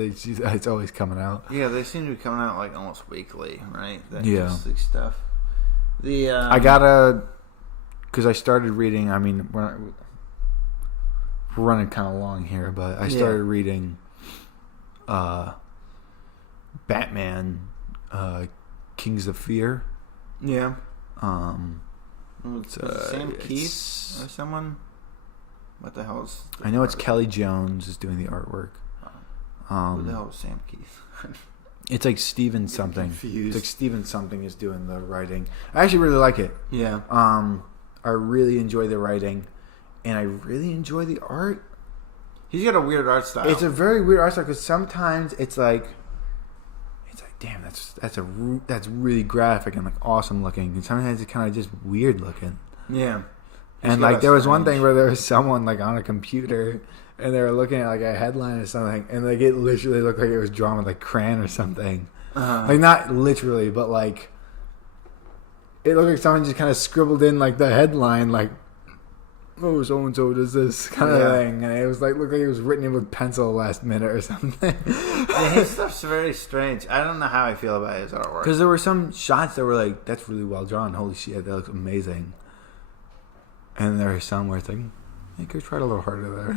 It's always coming out. Yeah, they seem to be coming out like almost weekly, right? That Yeah. Justice League stuff. I gotta, because I started reading. I mean, we're running kind of long here, but I started reading Batman, Kings of Fear. Yeah. It's, Sam Keith or someone? What the hell is... I know it's Kelly Jones is doing the artwork. Who the hell is Sam Keith? It's like Steven something. Confused. It's like Steven something is doing the writing. I actually really like it. Yeah. I really enjoy the writing, and I really enjoy the art. He's got a weird art style. It's a very weird art style because sometimes it's like, damn, that's really graphic and like awesome looking, and sometimes it's kind of just weird looking. Yeah. And like there was one thing where there was someone like on a computer and they were looking at like a headline or something, and like it literally looked like it was drawn with like crayon or something. Like not literally, but like it looked like someone just kind of scribbled in like the headline, like, "Oh, so and so does this" kind of thing, and it was like looked like it was written in with pencil last minute or something. Yeah, his stuff's very strange. I don't know how I feel about his artwork because there were some shots that were like, "That's really well drawn. Holy shit, that looks amazing." And there are some where it's like, "You could try a little harder there."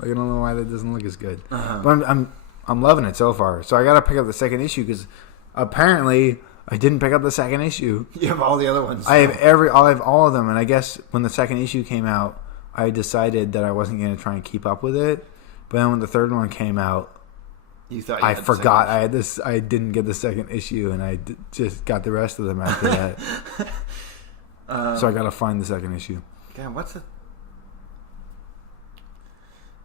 Like, I don't know why that doesn't look as good. But I'm loving it so far. So I got to pick up the second issue because apparently I didn't pick up the second issue. You have all the other ones. I have all of them, and I guess when the second issue came out, I decided that I wasn't going to try and keep up with it. But then when the third one came out, You thought you I had the forgot second I had this. I didn't get the second issue, and I just got the rest of them after that. So I got to find the second issue. God, what's the...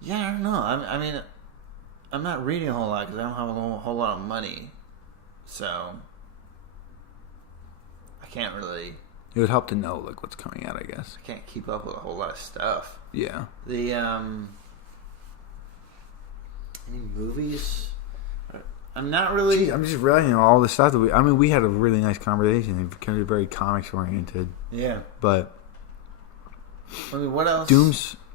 Yeah, I don't know. I mean, I'm not reading a whole lot because I don't have a whole lot of money. So, I can't really... It would help to know like what's coming out, I guess. I can't keep up with a whole lot of stuff. Yeah. The, any movies? I'm not really... Jeez, I'm just realizing all the stuff that we had a really nice conversation. It became very comics oriented. Yeah. But... I mean, what else?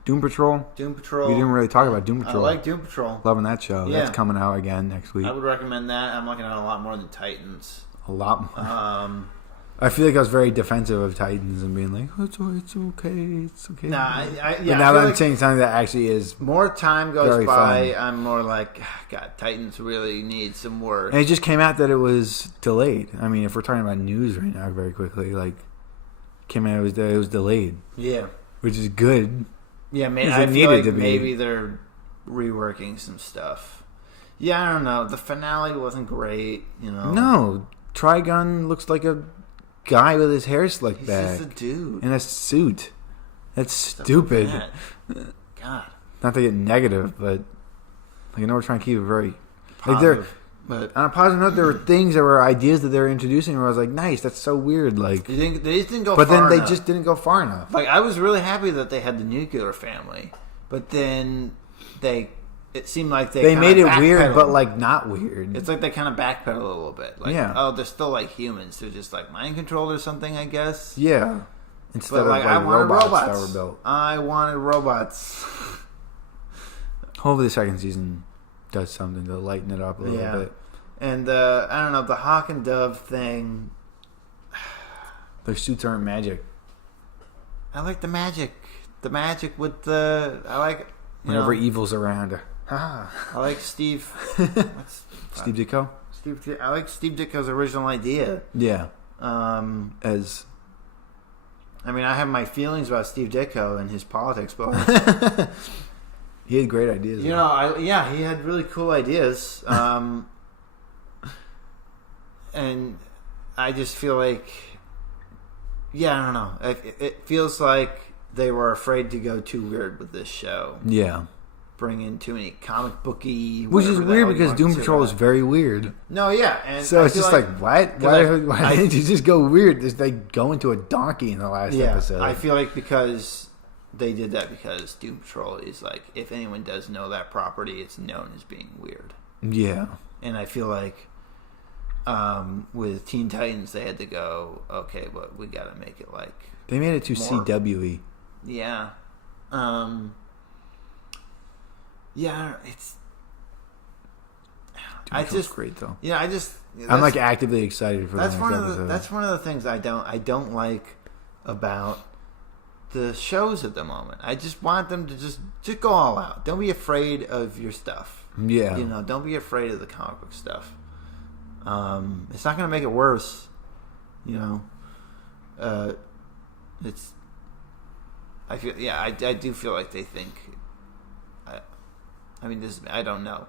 Doom Patrol. Doom Patrol. We didn't really talk about Doom Patrol. I like Doom Patrol. Loving that show. Yeah. That's coming out again next week. I would recommend that. I'm looking at a lot more than Titans. A lot more. I feel like I was very defensive of Titans and being like, oh, it's okay. Nah, but now that I'm saying something that actually is... More time goes by, fun. I'm more like, God, Titans really need some work. And it just came out that it was delayed. I mean, if we're talking about news right now very quickly, like, came out it was delayed. Yeah. Which is good. Yeah, I feel like maybe they're reworking some stuff. Yeah, I don't know. The finale wasn't great, you know. No. Trigun looks like a guy with his hair slicked back. He's just a dude. In a suit. That's stupid. God. Not to get negative, but like, I know we're trying to keep it very... Positive, but on a positive note, there were things that were ideas that they were introducing where I was like, nice, that's so weird. Like, they just didn't go but far then they enough. just didn't go far enough. Like, I was really happy that they had the nuclear family, but then it seemed like they made it backpedaled. weird, but like not weird. It's like they kind of backpedal a little bit. Like, yeah. Oh, they're still like humans. They're just like mind controlled or something, I guess. Yeah. Instead but, of I wanted robots that were built. I wanted robots. Hopefully the second season does something to lighten it up a little bit. And I don't know, the Hawk and Dove thing. Their suits aren't magic. I like the magic. The magic with the... I like... Whenever evil's around. I like Steve... Steve Ditko? I like Steve Ditko's original idea. Yeah. I mean, I have my feelings about Steve Ditko and his politics, but... He had great ideas. You know, he had really cool ideas. And I just feel like... Yeah, I don't know. It feels like they were afraid to go too weird with this show. Yeah. Bring in too many comic booky... Which is weird because Doom Patrol is very weird. No, yeah. And so it's just like what? Why didn't you just go weird? They go into a donkey in the last episode. I feel like because they did that because Doom Patrol is like, if anyone does know that property, it's known as being weird. Yeah. And I feel like with Teen Titans, they had to go, okay, but we got to make it like... They made it too more, CW-y. Yeah. Yeah, it's... I just great though. Yeah, I'm like actively excited for that's the one next of the episode. that's one of the things I don't like about the shows at the moment. I just want them to just go all out. Don't be afraid of your stuff. Yeah, you know, don't be afraid of the comic book stuff. It's not going to make it worse. You know, it's. I feel I do feel like they think. I mean, this. I don't know.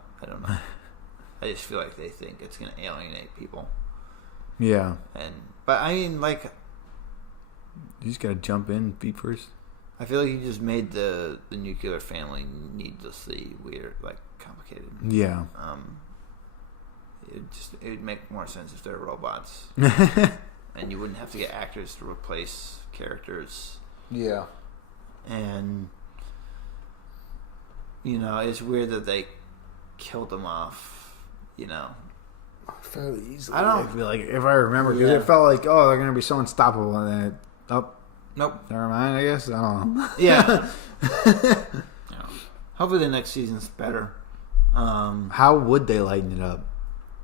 I just feel like they think it's going to alienate people. Yeah. But I mean, like, you just got to jump in feet first. I feel like you just made the nuclear family needlessly weird, like complicated. Yeah. It would make more sense if they're robots, and you wouldn't have to get actors to replace characters. Yeah. And you know, it's weird that they killed them off. You know, fairly easily. I feel like if I remember, because it felt like, oh, they're gonna be so unstoppable, and then nope, never mind. I guess I don't know. Yeah. Hopefully the next season's better. How would they lighten it up?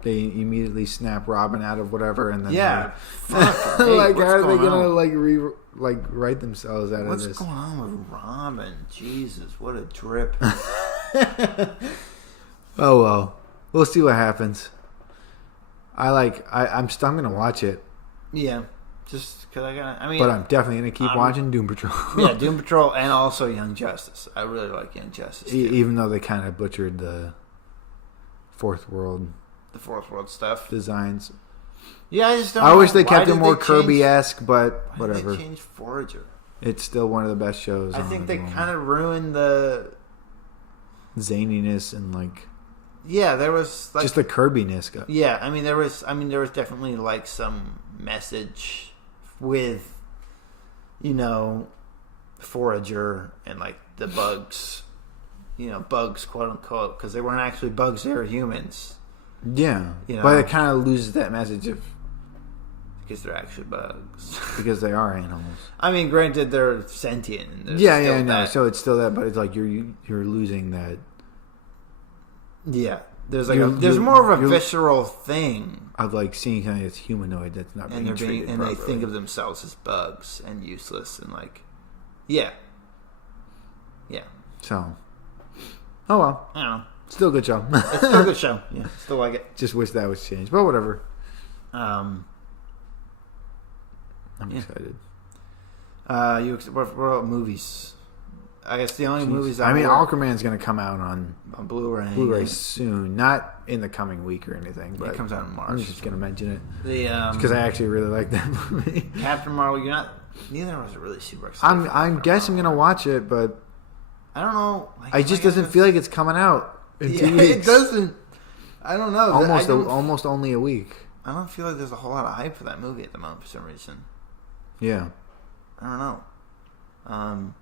They immediately snap Robin out of whatever, and then like how are they gonna write themselves out of this? What's going on with Robin? Jesus, what a drip! Oh well, we'll see what happens. I'm still gonna watch it. Yeah, just because I mean, but I'm definitely gonna keep watching Doom Patrol. Yeah, Doom Patrol and also Young Justice. I really like Young Justice, even though they kind of butchered the fourth world The fourth world stuff. designs. Yeah, I just don't. I wish know. they kept Why it did more they change- Kirby-esque, but Why did whatever. they change Forager? It's still one of the best shows. I think they kind of ruined the. zaniness and like Yeah, there was like just the Kirby-ness. Yeah, I mean there was definitely like some message with, you know, Forager and like the bugs, you know, bugs quote unquote, because they weren't actually bugs; they were humans. Yeah, You know? but it kind of loses that message of Because they're actually bugs. because they are animals. I mean, granted, they're sentient. And they're Yeah, still yeah, no. that. So it's still that, but it's like you're losing that. Yeah, there's like You're- there's you're- more of a you're- visceral thing, Of like seeing something that's humanoid that's not being and treated they properly. think of themselves as bugs and useless, and like, yeah. So, oh well, I don't know. still a good show. It's still a good show. Yeah, still like it. Just wish that was changed, but whatever. I'm Yeah. excited. What about movies? I guess the only movies I mean, on Aquaman's gonna come out on Blu-ray. Blu-ray soon, not in the coming week or anything. But It comes out in March. I'm just gonna mention it The because I actually really like that movie. Captain Marvel. You're not. Neither of us are really super excited. I guess I'm gonna watch it, but I don't know. Like, it just doesn't feel like it's coming out in 2 weeks. It doesn't. I don't know. Almost only a week. I don't feel like there's a whole lot of hype for that movie at the moment for some reason. Yeah. I don't know. I'm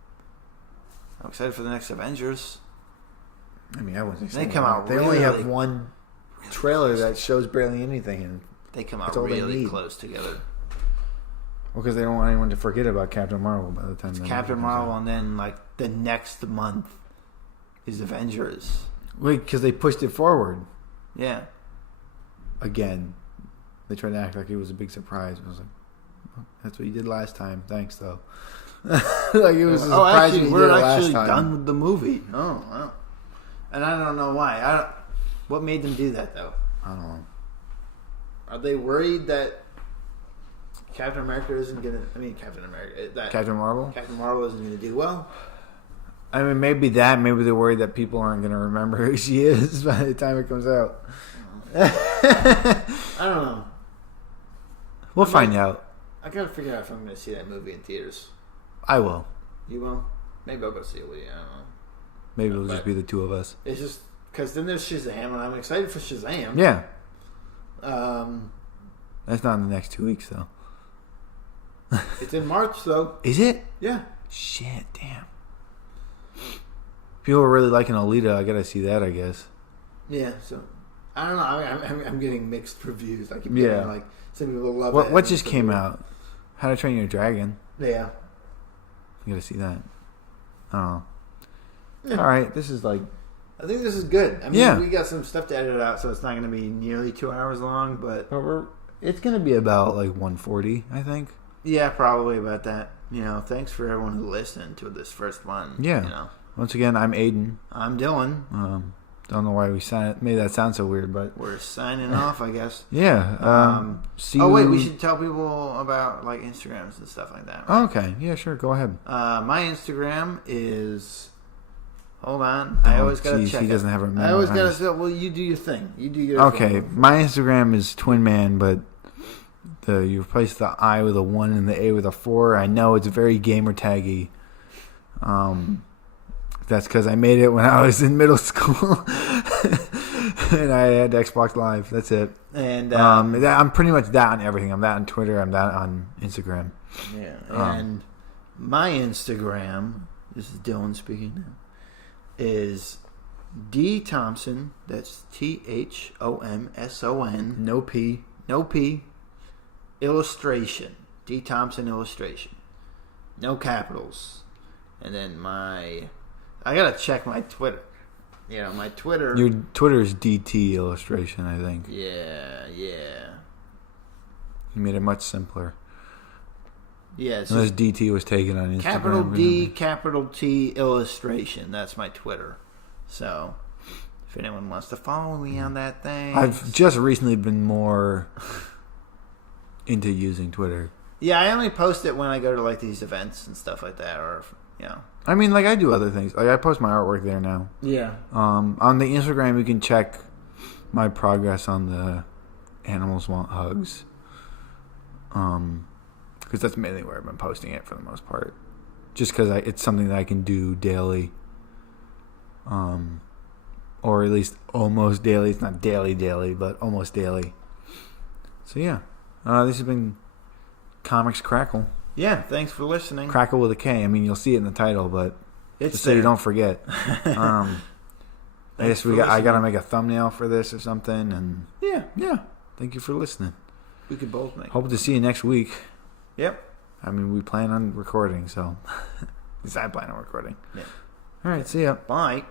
excited for the next Avengers. I mean, I wasn't. They come out They only have really- one trailer that shows barely anything, and They come out That's all they really need. close together. because they don't want anyone to forget about Captain Marvel by the time. that Captain comes Marvel, out. and then like the next month is Avengers. Wait, because they pushed it forward Yeah. again. They tried to act like it was a big surprise. I was like, oh, "That's what you did last time. Thanks, though." Like it was a surprise actually, you we're did it last actually time. done with the movie. Oh, wow. And I don't know why. What made them do that though? I don't know. Are they worried that Captain America isn't gonna? I mean, Captain America. That Captain Marvel. Captain Marvel isn't gonna do well. I mean, maybe that. Maybe they're worried that people aren't going to remember who she is by the time it comes out. I don't know. We'll find out. I gotta figure out if I'm gonna see that movie in theaters. I will. You will? Maybe I'll go see it with you. I don't know. Maybe it'll just be the two of us. It's just because then there's Shazam, and I'm excited for Shazam. Yeah. Um, That's not in the next 2 weeks, though. it's in March though. Is it? Yeah. Shit, damn. People are really liking Alita. I gotta see that, I guess. Yeah. So I don't know. I'm getting mixed reviews. I keep Yeah. getting like some people love it. What just came out? How to Train Your Dragon. Yeah. You gotta see that. I don't know. Yeah. All right, this is like I think this is good. I mean, Yeah. we got some stuff to edit out, so it's not going to be nearly 2 hours long, but it's gonna be about like 140, I think. yeah, probably about that. You know, thanks for everyone who listened to this first one. Yeah. You know, Once again, I'm Aiden. I'm Dylan. Don't know why we made that sound so weird, but We're signing off, I guess. yeah. See Oh wait, you- we should tell people about like Instagrams and stuff like that. Oh, okay, yeah, sure. Go ahead. My Instagram is. Hold on, I always gotta geez, check. he it. doesn't have it I always gotta memorized. say, well, you do your thing. You do your Okay, thing. my Instagram is Twin Man, but you replace the I with a 1 and the A with a 4. I know it's very gamer taggy. That's because I made it when I was in middle school, and I had Xbox Live. That's it. And I'm pretty much that on everything. I'm that on Twitter. I'm that on Instagram. yeah, and my Instagram. This is Dylan speaking now. Is D Thompson? That's THOMSON. No P. No P. Illustration. D Thompson illustration. No capitals. And then I gotta check my Twitter. You know, my Twitter. Your Twitter is DT illustration, I think. Yeah. You made it much simpler. Yeah, it's Unless just DT was taken on Instagram. capital D, capital T illustration. That's my Twitter. So, if anyone wants to follow me on that thing. I've just recently been more into using Twitter. Yeah, I only post it when I go to like these events and stuff like that, or you know. I mean, like I do other things. Like I post my artwork there now. Yeah. On the Instagram, you can check my progress on the Animals Want Hugs. Because that's mainly where I've been posting it for the most part. Just because it's something that I can do daily. Or at least almost daily. It's not daily, but almost daily. So yeah. This has been Comics Krackle. Yeah, thanks for listening. Krackle with a K. I mean, you'll see it in the title, but It's just so you don't forget. I guess I gotta make a thumbnail for this or something, and yeah. Thank you for listening. We could both make. Hope to see you next week. Yep. I mean, we plan on recording, so at least I plan on recording. Yeah. All right, see ya. Bye.